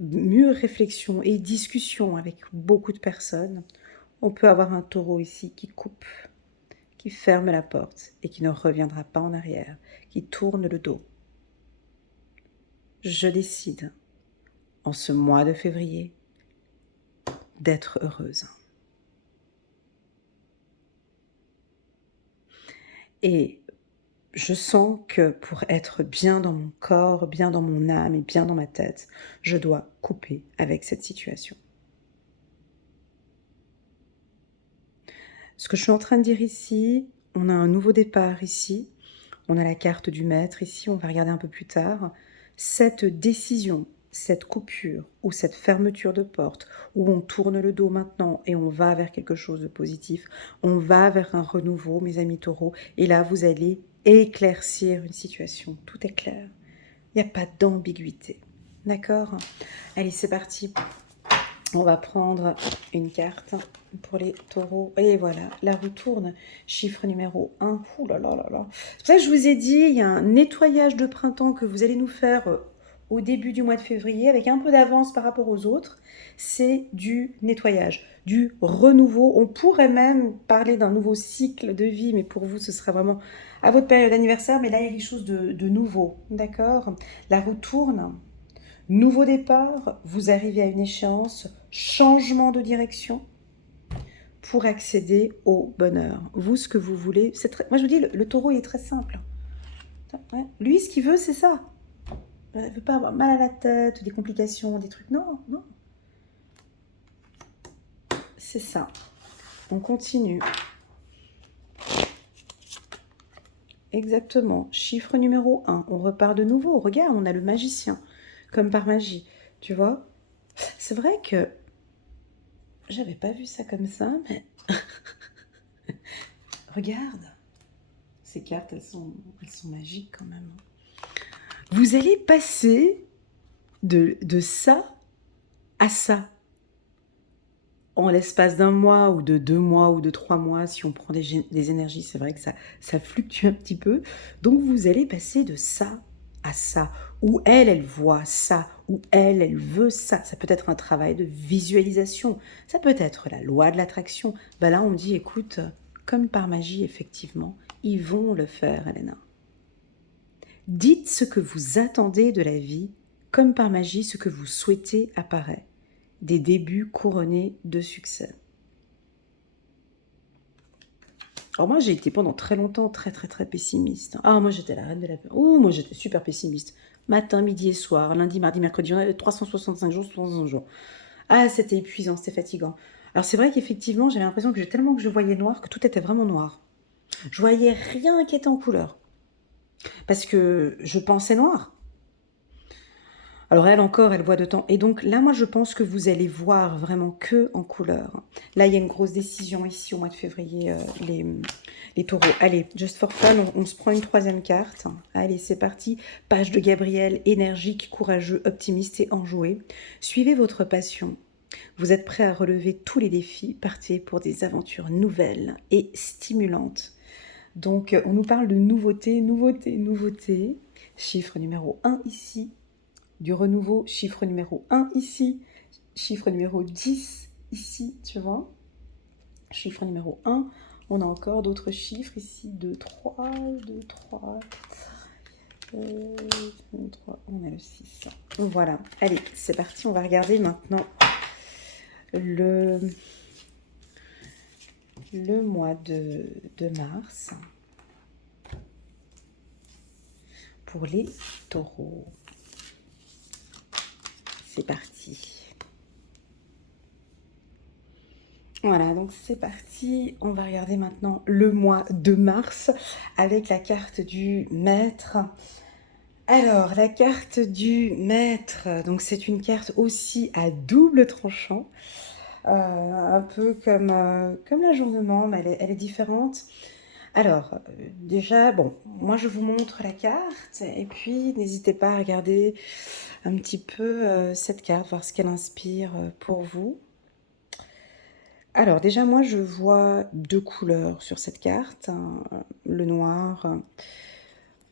mûre réflexion et discussion avec beaucoup de personnes, on peut avoir un taureau ici qui coupe, qui ferme la porte et qui ne reviendra pas en arrière, qui tourne le dos. Je décide, en ce mois de février, d'être heureuse. Et je sens que pour être bien dans mon corps, bien dans mon âme et bien dans ma tête, je dois couper avec cette situation. Ce que je suis en train de dire ici, on a un nouveau départ ici, on a la carte du maître ici, on va regarder un peu plus tard. Cette décision, cette coupure ou cette fermeture de porte, où on tourne le dos maintenant et on va vers quelque chose de positif, on va vers un renouveau, mes amis taureaux, et là vous allez éclaircir une situation, tout est clair, il n'y a pas d'ambiguïté. D'accord? Allez, c'est parti. On va prendre une carte pour les taureaux. Et voilà, la roue tourne. Chiffre numéro 1. Ouh là là là là. C'est pour ça que je vous ai dit, il y a un nettoyage de printemps que vous allez nous faire au début du mois de février, avec un peu d'avance par rapport aux autres. C'est du nettoyage, du renouveau. On pourrait même parler d'un nouveau cycle de vie, mais pour vous, ce serait vraiment à votre période d'anniversaire. Mais là, il y a quelque chose de nouveau. D'accord? La roue tourne. Nouveau départ, vous arrivez à une échéance, changement de direction pour accéder au bonheur. Vous, ce que vous voulez, c'est très... Moi, je vous dis, le taureau, il est très simple. Ouais. Lui, ce qu'il veut, c'est ça. Il ne veut pas avoir mal à la tête, des complications, des trucs. Non, non. C'est ça. On continue. Exactement. Chiffre numéro 1. On repart de nouveau. Regarde, on a le magicien. Comme par magie. Tu vois? C'est vrai que j'avais pas vu ça comme ça, mais regarde. Ces cartes, elles sont magiques quand même. Vous allez passer de ça à ça en l'espace d'un mois ou de 2 mois ou de 3 mois. Si on prend des énergies, c'est vrai que ça fluctue un petit peu. Donc vous allez passer de ça à ça. Ou elle voit ça. Ou elle veut ça. Ça peut être un travail de visualisation. Ça peut être la loi de l'attraction. Ben là, on me dit, écoute, comme par magie, effectivement, ils vont le faire, Elena. Dites ce que vous attendez de la vie, comme par magie ce que vous souhaitez apparaît. Des débuts couronnés de succès. Alors moi j'ai été pendant très longtemps très pessimiste. Ah moi j'étais la reine de la peur. Oh moi j'étais super pessimiste. Matin, midi et soir, lundi, mardi, mercredi, on avait 365 jours, 365 jours. Ah c'était épuisant, c'était fatigant. Alors c'est vrai qu'effectivement j'avais l'impression que tellement que je voyais noir que tout était vraiment noir. Je voyais rien qui était en couleur. Parce que je pensais noir. Alors elle encore, elle voit de temps. Et donc là, moi, je pense que vous allez voir vraiment que en couleur. Là, il y a une grosse décision ici au mois de février, les taureaux. Allez, just for fun, on se prend une troisième carte. Allez, c'est parti. Page de Gabriel, énergique, courageux, optimiste et enjoué. Suivez votre passion. Vous êtes prêt à relever tous les défis. Partez pour des aventures nouvelles et stimulantes. Donc, on nous parle de nouveauté, nouveauté, nouveauté. Chiffre numéro 1 ici. Du renouveau, chiffre numéro 1 ici, chiffre numéro 10 ici, tu vois. Chiffre numéro 1, on a encore d'autres chiffres ici, 2, 3, 2, 3, 3, on a le 6. Voilà, allez, c'est parti, on va regarder maintenant le mois de mars pour les taureaux. C'est parti. Voilà, donc c'est parti. On va regarder maintenant le mois de mars avec la carte du maître. Alors, la carte du maître, donc c'est une carte aussi à double tranchant. Un peu comme l'ajournement, mais elle est différente. Alors, déjà, bon, moi je vous montre la carte et puis n'hésitez pas à regarder un petit peu cette carte, voir ce qu'elle inspire pour vous. Alors déjà, moi je vois deux couleurs sur cette carte, hein. Le noir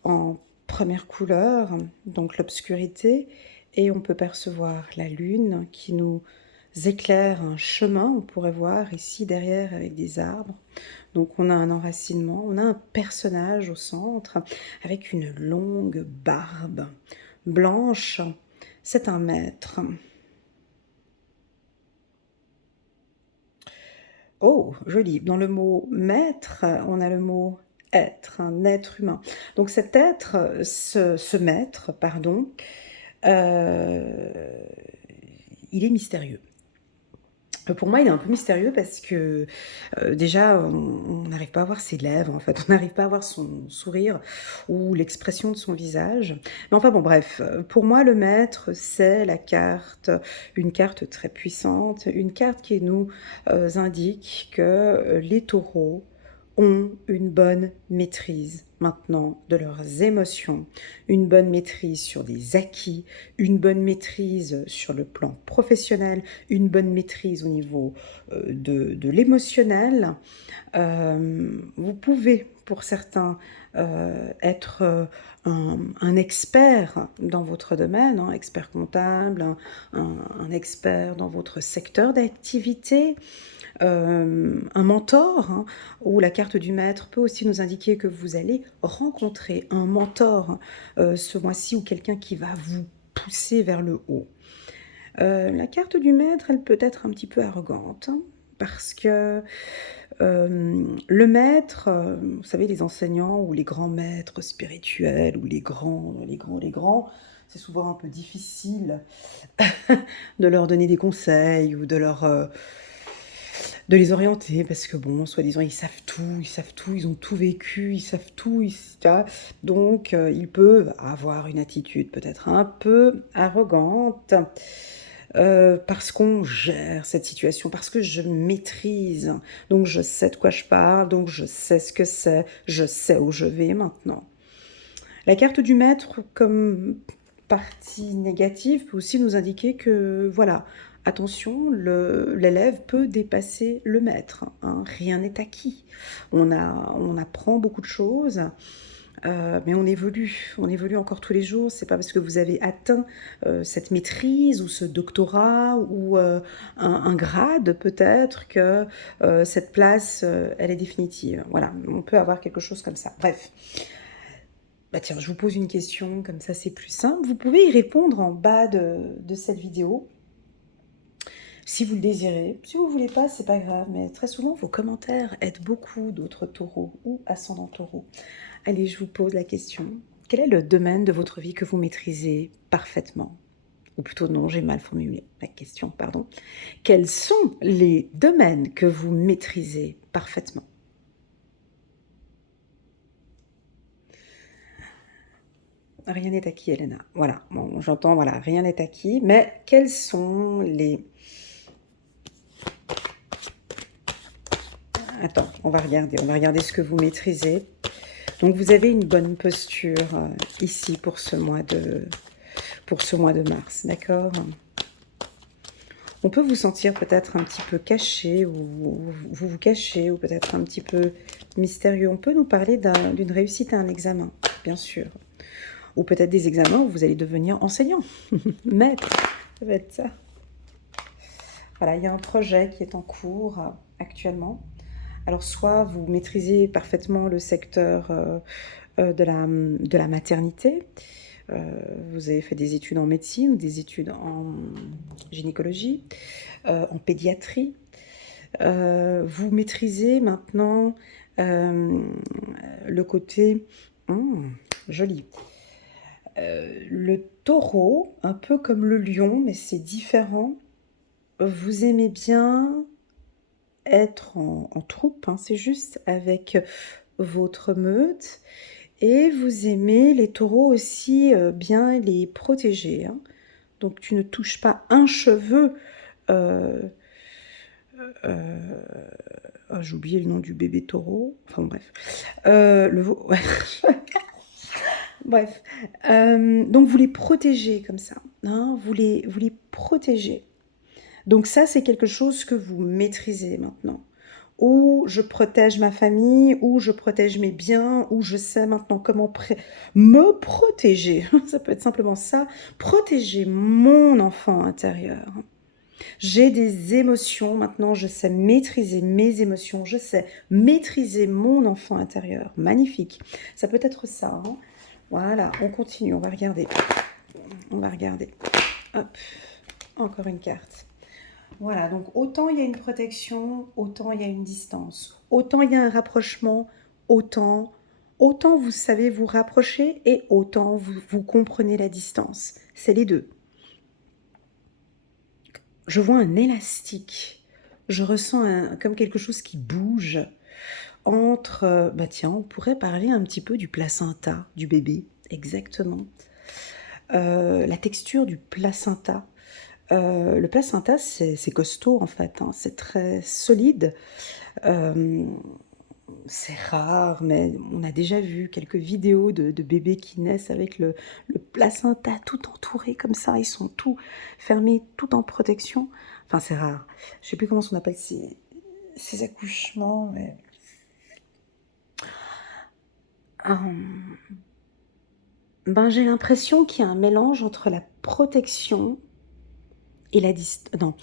en première couleur, donc l'obscurité, et on peut percevoir la lune qui nous éclaire un chemin, on pourrait voir ici derrière avec des arbres. Donc on a un enracinement, on a un personnage au centre avec une longue barbe blanche. C'est un maître. Oh, joli. Dans le mot maître, on a le mot être, un être humain. Donc cet être, ce maître, pardon, euh, il est mystérieux. Pour moi, il est un peu mystérieux parce que déjà, on n'arrive pas à voir ses lèvres, en fait, on n'arrive pas à voir son sourire ou l'expression de son visage. Mais enfin bon, bref, pour moi, le maître, c'est la carte, une carte très puissante, une carte qui nous indique que les taureaux ont une bonne maîtrise maintenant de leurs émotions, une bonne maîtrise sur des acquis, une bonne maîtrise sur le plan professionnel, une bonne maîtrise au niveau de l'émotionnel. Vous pouvez, pour certains, être un expert dans votre domaine, hein, expert comptable, un expert dans votre secteur d'activité, un mentor, hein, où la carte du maître peut aussi nous indiquer que vous allez rencontrer un mentor ce mois-ci ou quelqu'un qui va vous pousser vers le haut. La carte du maître, elle peut être un petit peu arrogante, hein, parce que le maître, vous savez, les enseignants ou les grands maîtres spirituels ou les grands, c'est souvent un peu difficile de leur donner des conseils ou de les orienter parce que bon, soi-disant, ils savent tout, ils ont tout vécu, ils savent tout, donc ils peuvent avoir une attitude peut-être un peu arrogante. Parce qu'on gère cette situation, parce que je maîtrise, donc je sais de quoi je parle, donc je sais ce que c'est, je sais où je vais maintenant. La carte du maître, comme partie négative, peut aussi nous indiquer que, voilà, attention, l'élève peut dépasser le maître, hein, rien n'est acquis. On apprend beaucoup de choses, mais on évolue encore tous les jours. C'est pas parce que vous avez atteint cette maîtrise ou ce doctorat ou un grade peut-être que cette place, elle est définitive. Voilà, on peut avoir quelque chose comme ça. Bref. Bah tiens, je vous pose une question, comme ça c'est plus simple. Vous pouvez y répondre en bas de cette vidéo, si vous le désirez. Si vous ne voulez pas, c'est pas grave, mais très souvent vos commentaires aident beaucoup d'autres taureaux ou ascendants taureaux. Allez, je vous pose la question. Quel est le domaine de votre vie que vous maîtrisez parfaitement? Ou plutôt non, j'ai mal formulé la question, pardon. Quels sont les domaines que vous maîtrisez parfaitement? Rien n'est acquis, Elena. Voilà, bon, j'entends, voilà, rien n'est acquis, mais quels sont les... Attends, on va regarder ce que vous maîtrisez. Donc, vous avez une bonne posture ici pour ce mois de mars, d'accord? On peut vous sentir peut-être un petit peu caché, ou vous vous cachez, ou peut-être un petit peu mystérieux. On peut nous parler d'une réussite à un examen, bien sûr. Ou peut-être des examens où vous allez devenir enseignant, maître, ça va être ça. Voilà, il y a un projet qui est en cours actuellement. Alors, soit vous maîtrisez parfaitement le secteur de la maternité, vous avez fait des études en médecine ou des études en gynécologie, en pédiatrie. Vous maîtrisez maintenant le côté joli. Le taureau, un peu comme le lion, mais c'est différent. Vous aimez bien être en troupe, hein, c'est juste avec votre meute. Et vous aimez les taureaux aussi bien les protéger, hein. Donc tu ne touches pas un cheveu. Euh, j'ai oublié le nom du bébé taureau. Enfin bref. Ouais. Bref. Donc vous les protégez comme ça, hein, vous les protégez. Donc ça, c'est quelque chose que vous maîtrisez maintenant. Ou je protège ma famille, ou je protège mes biens, ou je sais maintenant comment me protéger. Ça peut être simplement ça. Protéger mon enfant intérieur. J'ai des émotions, maintenant je sais maîtriser mes émotions, je sais maîtriser mon enfant intérieur. Magnifique. Ça peut être ça, hein. Voilà, on continue, on va regarder. On va regarder. Hop, encore une carte. Voilà, donc autant il y a une protection, autant il y a une distance. Autant il y a un rapprochement, autant vous savez vous rapprocher et autant vous comprenez la distance. C'est les deux. Je vois un élastique. Je ressens comme quelque chose qui bouge entre... bah tiens, on pourrait parler un petit peu du placenta, du bébé. Exactement. La texture du placenta. Le placenta, c'est costaud en fait, hein, c'est très solide. C'est rare, mais on a déjà vu quelques vidéos de bébés qui naissent avec le placenta tout entouré comme ça. Ils sont tout fermés, tout en protection. Enfin, c'est rare. Je sais plus comment on appelle ces accouchements, mais... Hum, Ben, j'ai l'impression qu'il y a un mélange entre la protection et la distance. Non,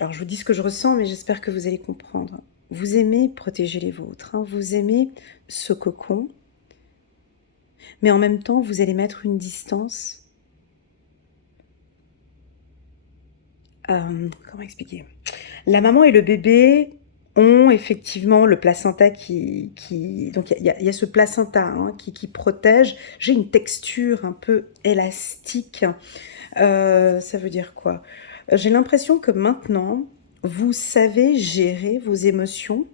alors je vous dis ce que je ressens, mais j'espère que vous allez comprendre. Vous aimez protéger les vôtres, hein, vous aimez ce cocon, mais en même temps, vous allez mettre une distance. Comment expliquer? La maman et le bébé ont effectivement le placenta donc il y a ce placenta, hein, qui protège. J'ai une texture un peu élastique. Ça veut dire quoi? J'ai l'impression que maintenant, vous savez gérer vos émotions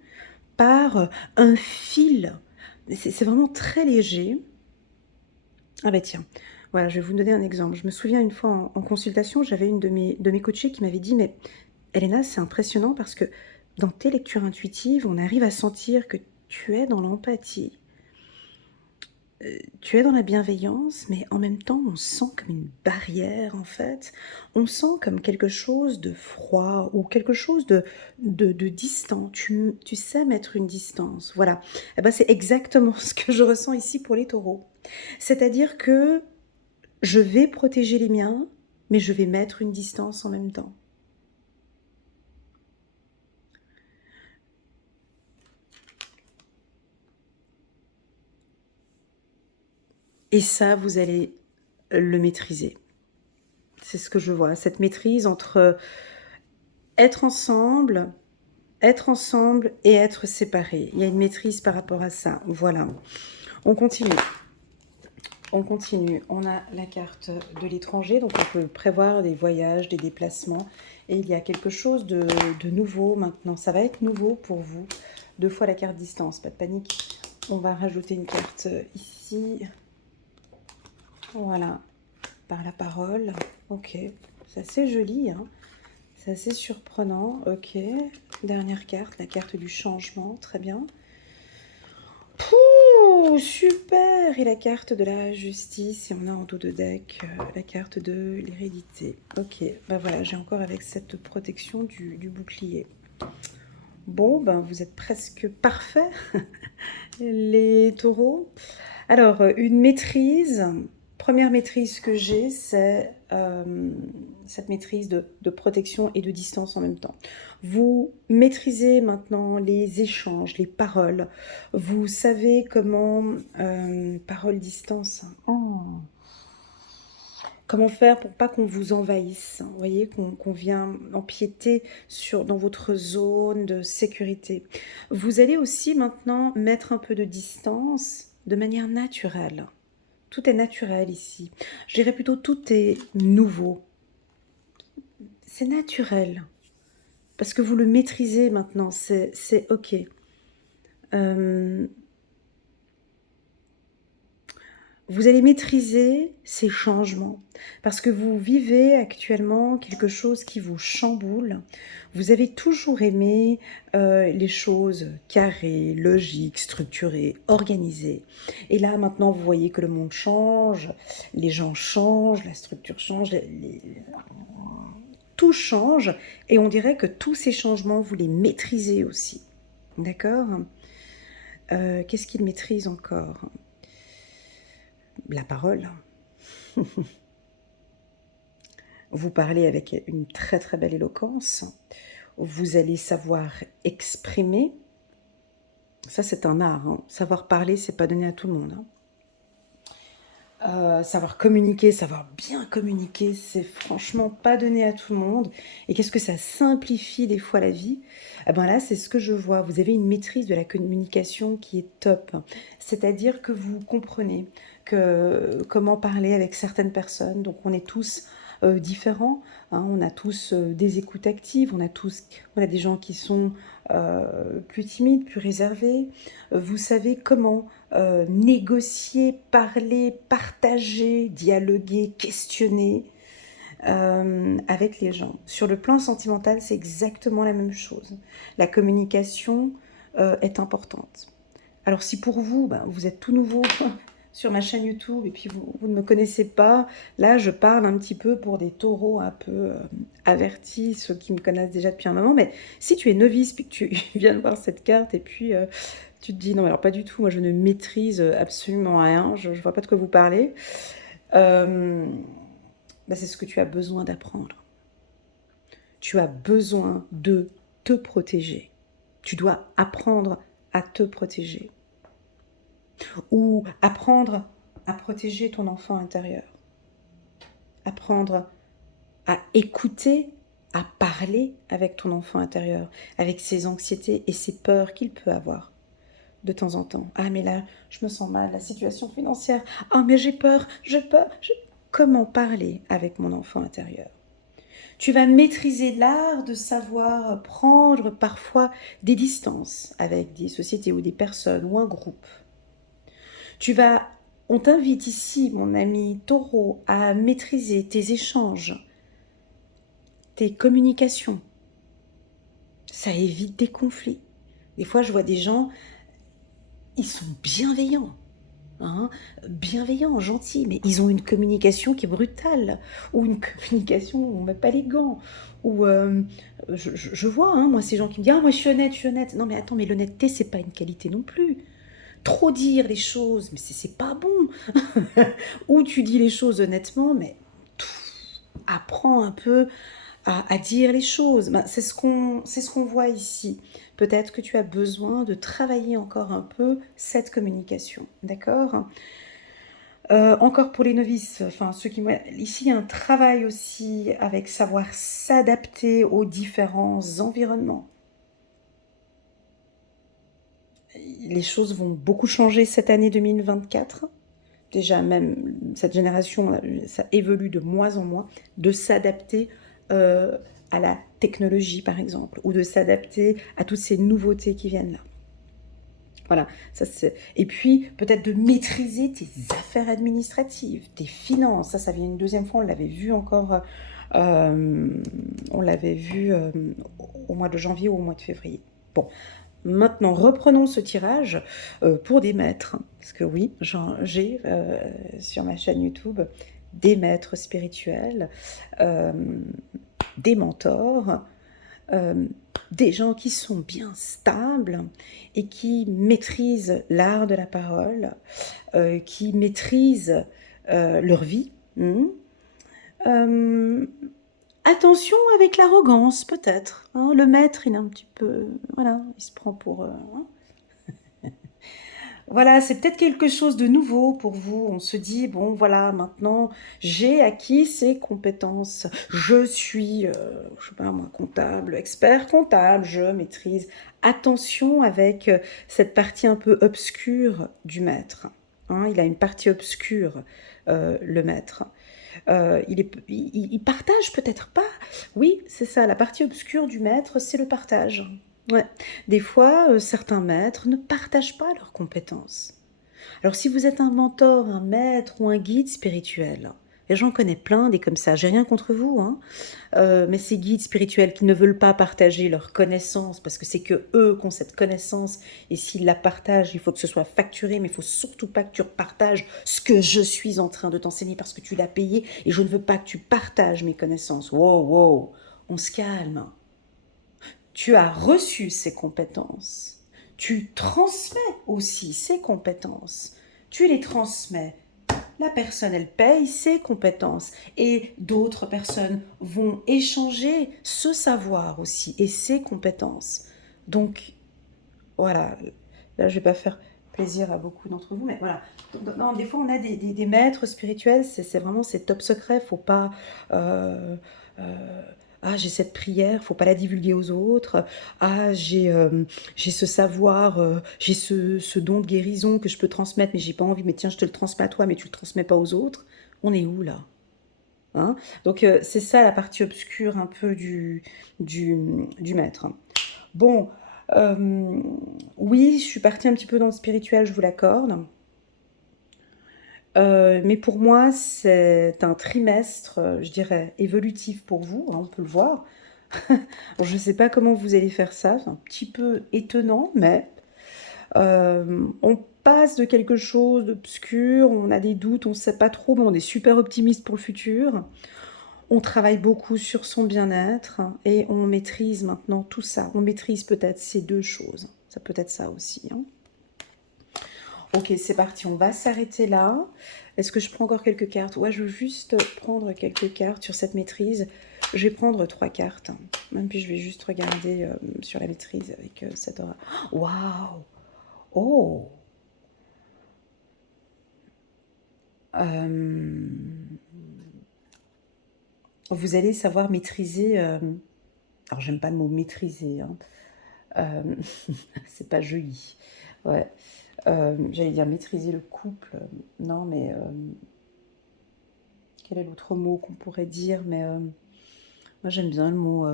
par un fil. C'est vraiment très léger. Ah bah tiens, voilà, je vais vous donner un exemple. Je me souviens une fois en consultation, j'avais une de mes coachées qui m'avait dit, mais Elena, c'est impressionnant parce que dans tes lectures intuitives, on arrive à sentir que tu es dans l'empathie, tu es dans la bienveillance, mais en même temps, on sent comme une barrière, en fait. On sent comme quelque chose de froid ou quelque chose de distant. Tu sais mettre une distance. Voilà. Eh ben, c'est exactement ce que je ressens ici pour les taureaux. C'est-à-dire que je vais protéger les miens, mais je vais mettre une distance en même temps. Et ça, vous allez le maîtriser. C'est ce que je vois, cette maîtrise entre être ensemble, et être séparés. Il y a une maîtrise par rapport à ça. Voilà. On continue. On continue. On a la carte de l'étranger, donc on peut prévoir des voyages, des déplacements. Et il y a quelque chose de nouveau maintenant. Ça va être nouveau pour vous. 2 fois la carte distance, pas de panique. On va rajouter une carte ici. Voilà. Par la parole. Ok. C'est assez joli, hein. C'est assez surprenant. Ok. Dernière carte, la carte du changement. Très bien. Pouh, super! Et la carte de la justice. Et on a en dos de deck la carte de l'hérédité. Ok. Ben voilà, j'ai encore avec cette protection du bouclier. Bon, ben vous êtes presque parfaits, les taureaux. Alors, une maîtrise. Première maîtrise que j'ai, c'est cette maîtrise de protection et de distance en même temps. Vous maîtrisez maintenant les échanges, les paroles. Vous savez comment... parole, distance. Oh. Comment faire pour pas qu'on vous envahisse, vous voyez, qu'on vient empiéter dans votre zone de sécurité. Vous allez aussi maintenant mettre un peu de distance de manière naturelle. Tout est naturel ici. Je dirais plutôt tout est nouveau. C'est naturel. Parce que vous le maîtrisez maintenant. C'est ok. Vous allez maîtriser ces changements parce que vous vivez actuellement quelque chose qui vous chamboule. Vous avez toujours aimé les choses carrées, logiques, structurées, organisées. Et là, maintenant, vous voyez que le monde change, les gens changent, la structure change, tout change. Et on dirait que tous ces changements, vous les maîtrisez aussi. D'accord? Qu'est-ce qu'il maîtrise encore? La parole. Vous parlez avec une très très belle éloquence. Vous allez savoir exprimer. Ça, c'est un art, hein. Savoir parler, c'est pas donné à tout le monde, hein. Savoir communiquer, savoir bien communiquer, c'est franchement pas donné à tout le monde. Et qu'est-ce que ça simplifie des fois la vie? Eh ben là, c'est ce que je vois. Vous avez une maîtrise de la communication qui est top. C'est-à-dire que vous comprenez comment parler avec certaines personnes. Donc on est tous différents, hein. On a tous des écoutes actives, on a des gens qui sont plus timides, plus réservés. Vous savez comment négocier, parler, partager, dialoguer, questionner avec les gens. Sur le plan sentimental, c'est exactement la même chose. La communication est importante. Alors si pour vous, ben, vous êtes tout nouveau sur ma chaîne YouTube et puis vous ne me connaissez pas, là je parle un petit peu pour des taureaux un peu avertis, ceux qui me connaissent déjà depuis un moment, mais si tu es novice puis que tu viens de voir cette carte et puis tu te dis non alors pas du tout, moi je ne maîtrise absolument rien, je ne vois pas de quoi vous parlez, ben, c'est ce que tu as besoin d'apprendre. Tu as besoin de te protéger. Tu dois apprendre à te protéger. Ou apprendre à protéger ton enfant intérieur. Apprendre à écouter, à parler avec ton enfant intérieur, avec ses anxiétés et ses peurs qu'il peut avoir de temps en temps. Ah mais là, je me sens mal, la situation financière. Ah mais j'ai peur, j'ai peur. Comment parler avec mon enfant intérieur? Tu vas maîtriser l'art de savoir prendre parfois des distances avec des sociétés ou des personnes ou un groupe. On t'invite ici, mon ami taureau, à maîtriser tes échanges, tes communications. Ça évite des conflits. Des fois, je vois des gens, ils sont bienveillants. Hein, bienveillants, gentils, mais ils ont une communication qui est brutale, ou une communication où on ne met pas les gants, ou je vois, hein, moi, ces gens qui me disent « Ah, moi, je suis honnête, je suis honnête ». Non, mais attends, mais l'honnêteté, c'est pas une qualité non plus. Trop dire les choses, mais c'est pas bon. Ou tu dis les choses honnêtement, mais apprends un peu à dire les choses. Ben, c'est ce qu'on voit ici. Peut-être que tu as besoin de travailler encore un peu cette communication, d'accord? Encore pour les novices, enfin ceux qui... Ici, il y a un travail aussi avec savoir s'adapter aux différents environnements. Les choses vont beaucoup changer cette année 2024. Déjà, même cette génération, ça évolue de moins en moins, de s'adapter à la technologie, par exemple, ou de s'adapter à toutes ces nouveautés qui viennent là. Voilà, ça c'est... Et puis, peut-être de maîtriser tes affaires administratives, tes finances. Ça vient une deuxième fois, on l'avait vu encore, on l'avait vu au mois de janvier ou au mois de février. Bon, maintenant, reprenons ce tirage pour des maîtres. Parce que oui, j'ai sur ma chaîne YouTube des maîtres spirituels, des mentors, des gens qui sont bien stables et qui maîtrisent l'art de la parole, qui maîtrisent leur vie. Attention avec l'arrogance, peut-être. Hein, le maître, il est un petit peu... Voilà, il se prend pour... Hein. Voilà, c'est peut-être quelque chose de nouveau pour vous. On se dit, bon, voilà, maintenant, j'ai acquis ces compétences. Je suis, je sais pas moi, comptable, expert comptable, je maîtrise. Attention avec cette partie un peu obscure du maître. Hein, il a une partie obscure, le maître. Il partage peut-être pas. Oui, c'est ça, la partie obscure du maître, c'est le partage. Ouais. Des fois, certains maîtres ne partagent pas leurs compétences. Alors si vous êtes un mentor, un maître ou un guide spirituel, et j'en connais plein des comme ça, j'ai rien contre vous, hein, mais ces guides spirituels qui ne veulent pas partager leurs connaissances, parce que c'est que eux qui ont cette connaissance, et s'ils la partagent, il faut que ce soit facturé, mais il faut surtout pas que tu partages ce que je suis en train de t'enseigner parce que tu l'as payé, et je ne veux pas que tu partages mes connaissances. Wow, wow, on se calme. Tu as reçu ces compétences. Tu transmets aussi ces compétences. Tu les transmets. La personne, elle paye ses compétences et d'autres personnes vont échanger ce savoir aussi et ses compétences. Donc, voilà, là, je ne vais pas faire plaisir à beaucoup d'entre vous, mais voilà. Non, des fois, on a des maîtres spirituels, c'est vraiment, c'est top secret, faut pas... ah, j'ai cette prière, faut pas la divulguer aux autres. Ah, j'ai ce savoir, j'ai ce don de guérison que je peux transmettre, mais j'ai pas envie. Mais tiens, je te le transmets à toi, mais tu le transmets pas aux autres. On est où là? Hein? Donc c'est ça la partie obscure un peu du maître. Bon, oui, je suis partie un petit peu dans le spirituel, je vous l'accorde. Mais pour moi, c'est un trimestre, je dirais, évolutif pour vous, hein, on peut le voir. Alors, je ne sais pas comment vous allez faire ça, c'est un petit peu étonnant, mais on passe de quelque chose d'obscur, on a des doutes, on ne sait pas trop, mais on est super optimiste pour le futur. On travaille beaucoup sur son bien-être et on maîtrise maintenant tout ça. On maîtrise peut-être ces deux choses. Ça peut être ça aussi, hein. Ok, c'est parti, on va s'arrêter là. Est-ce que je prends encore quelques cartes? Ouais, je veux juste prendre quelques cartes sur cette maîtrise. Je vais prendre 3 cartes. Même puis je vais juste regarder sur la maîtrise avec cette aura. Waouh! Oh! Euh, Vous allez savoir maîtriser. Alors, j'aime pas le mot maîtriser, hein. Euh, c'est pas joli. Ouais. J'allais dire maîtriser le couple. Non, mais quel est l'autre mot qu'on pourrait dire? Mais moi, j'aime bien le mot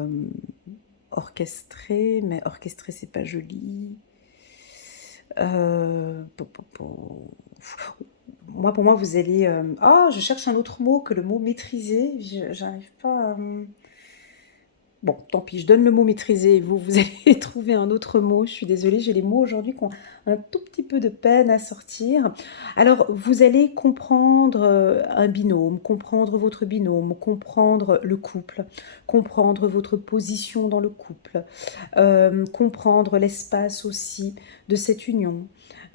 orchestré, mais orchestré, c'est pas joli. Moi, pour moi, vous allez. Ah, je cherche un autre mot que le mot maîtriser. J'arrive pas à. Bon, tant pis, je donne le mot maîtriser et vous allez trouver un autre mot. Je suis désolée, j'ai les mots aujourd'hui qui ont un tout petit peu de peine à sortir. Alors, vous allez comprendre un binôme, comprendre votre binôme, comprendre le couple, comprendre votre position dans le couple, comprendre l'espace aussi de cette union.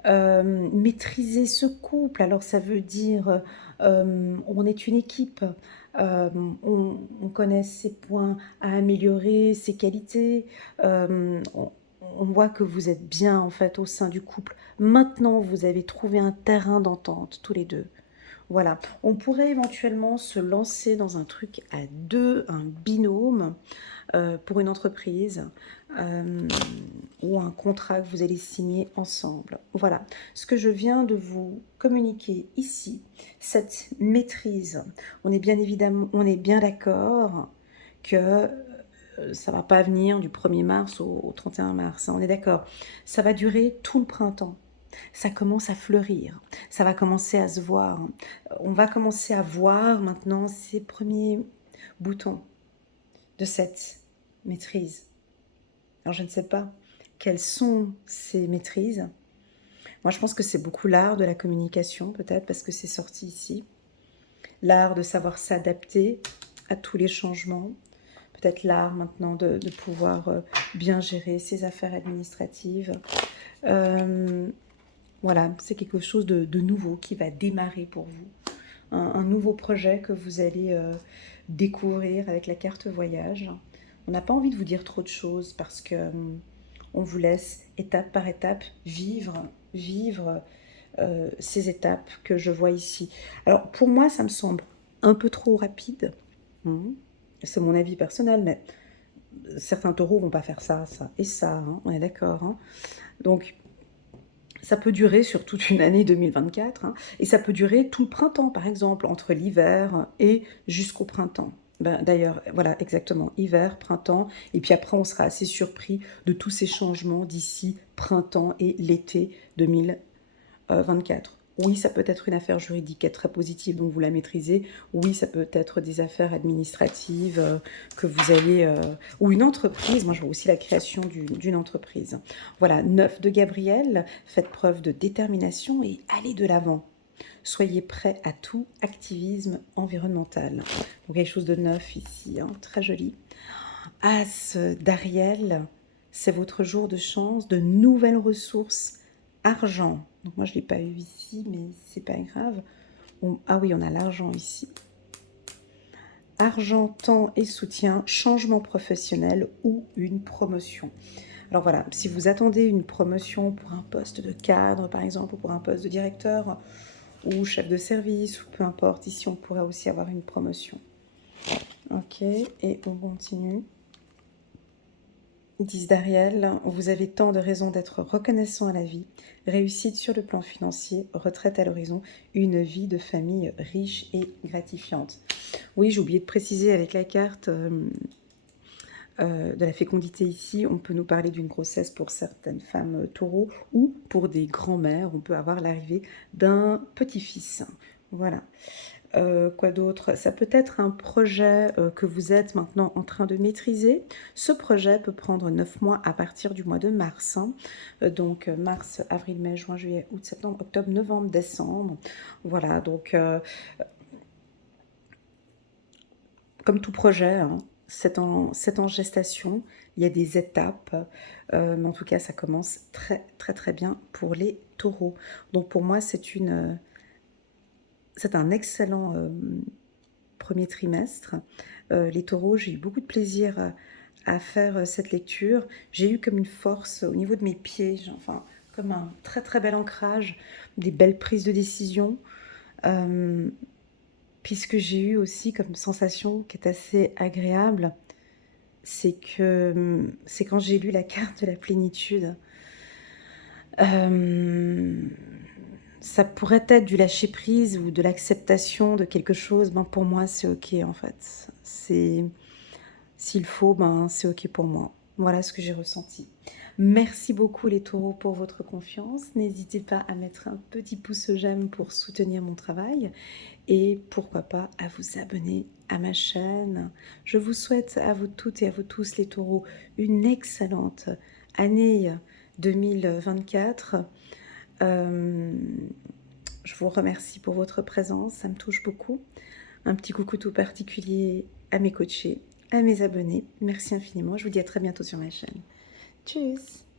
Maîtriser ce couple, alors ça veut dire on est une équipe, on connaît ses points à améliorer, ses qualités, on voit que vous êtes bien en fait au sein du couple. Maintenant, vous avez trouvé un terrain d'entente tous les deux. Voilà, on pourrait éventuellement se lancer dans un truc à deux, un binôme pour une entreprise euh, ou un contrat que vous allez signer ensemble. Voilà, ce que je viens de vous communiquer ici, cette maîtrise, on est bien évidemment, on est bien d'accord que ça va pas venir du 1er mars au 31 mars, hein, on est d'accord. Ça va durer tout le printemps. Ça commence à fleurir, ça va commencer à se voir. On va commencer à voir maintenant ces premiers boutons de cette maîtrise. Alors je ne sais pas quelles sont ces maîtrises. Moi je pense que c'est beaucoup l'art de la communication peut-être parce que c'est sorti ici. L'art de savoir s'adapter à tous les changements. Peut-être l'art maintenant de pouvoir bien gérer ses affaires administratives. Euh, voilà, c'est quelque chose de nouveau qui va démarrer pour vous. Un nouveau projet que vous allez découvrir avec la carte voyage. On n'a pas envie de vous dire trop de choses parce que on vous laisse étape par étape vivre ces étapes que je vois ici. Alors pour moi, ça me semble un peu trop rapide. C'est mon avis personnel, mais certains taureaux vont pas faire ça, ça et ça, hein, on est d'accord, hein. Donc ça peut durer sur toute une année 2024, hein, et ça peut durer tout le printemps, par exemple, entre l'hiver et jusqu'au printemps. Ben, d'ailleurs, voilà, exactement, hiver, printemps, et puis après, on sera assez surpris de tous ces changements d'ici printemps et l'été 2024. Oui, ça peut être une affaire juridique très positive, donc vous la maîtrisez. Oui, ça peut être des affaires administratives que vous allez... ou une entreprise, moi je vois aussi la création d'une entreprise. Voilà, 9 de Gabriel, faites preuve de détermination et allez de l'avant. Soyez prêts à tout activisme environnemental. Donc quelque chose de neuf ici, hein, très joli. As d'Ariel, c'est votre jour de chance, de nouvelles ressources, argent. Donc moi je ne l'ai pas eu ici, mais c'est pas grave. Ah oui, on a l'argent ici. Argent, temps et soutien, changement professionnel ou une promotion. Alors voilà, si vous attendez une promotion pour un poste de cadre, par exemple, ou pour un poste de directeur, ou chef de service, ou peu importe, ici on pourrait aussi avoir une promotion. Ok, et on continue. 10 d'Ariel, vous avez tant de raisons d'être reconnaissant à la vie, réussite sur le plan financier, retraite à l'horizon, une vie de famille riche et gratifiante. Oui, j'ai oublié de préciser avec la carte de la fécondité ici, on peut nous parler d'une grossesse pour certaines femmes taureaux ou pour des grands-mères, on peut avoir l'arrivée d'un petit-fils. Voilà. Quoi d'autre? Ça peut être un projet, que vous êtes maintenant en train de maîtriser. Ce projet peut prendre 9 mois à partir du mois de mars, hein. Donc mars, avril, mai, juin, juillet, août, septembre, octobre, novembre, décembre. Voilà, donc comme tout projet, hein, c'est en gestation. Il y a des étapes, mais en tout cas, ça commence très, très, très bien pour les taureaux. Donc pour moi, c'est un excellent, 1er trimestre. Les taureaux, j'ai eu beaucoup de plaisir, à faire, cette lecture. J'ai eu comme une force au niveau de mes pieds, enfin, comme un très, très bel ancrage, des belles prises de décision. Hem, Puisque j'ai eu aussi comme sensation qui est assez agréable, c'est que, c'est quand j'ai lu la carte de la plénitude. Hem, Ça pourrait être du lâcher prise ou de l'acceptation de quelque chose, ben, pour moi, c'est OK, en fait. C'est S'il faut, ben, c'est OK pour moi. Voilà ce que j'ai ressenti. Merci beaucoup les taureaux pour votre confiance. N'hésitez pas à mettre un petit pouce j'aime pour soutenir mon travail et pourquoi pas à vous abonner à ma chaîne. Je vous souhaite à vous toutes et à vous tous les taureaux une excellente année 2024. Euh, je vous remercie pour votre présence, ça me touche beaucoup. Un petit coucou tout particulier à mes coachés, à mes abonnés. Merci infiniment. Je vous dis à très bientôt sur ma chaîne. Tchuss!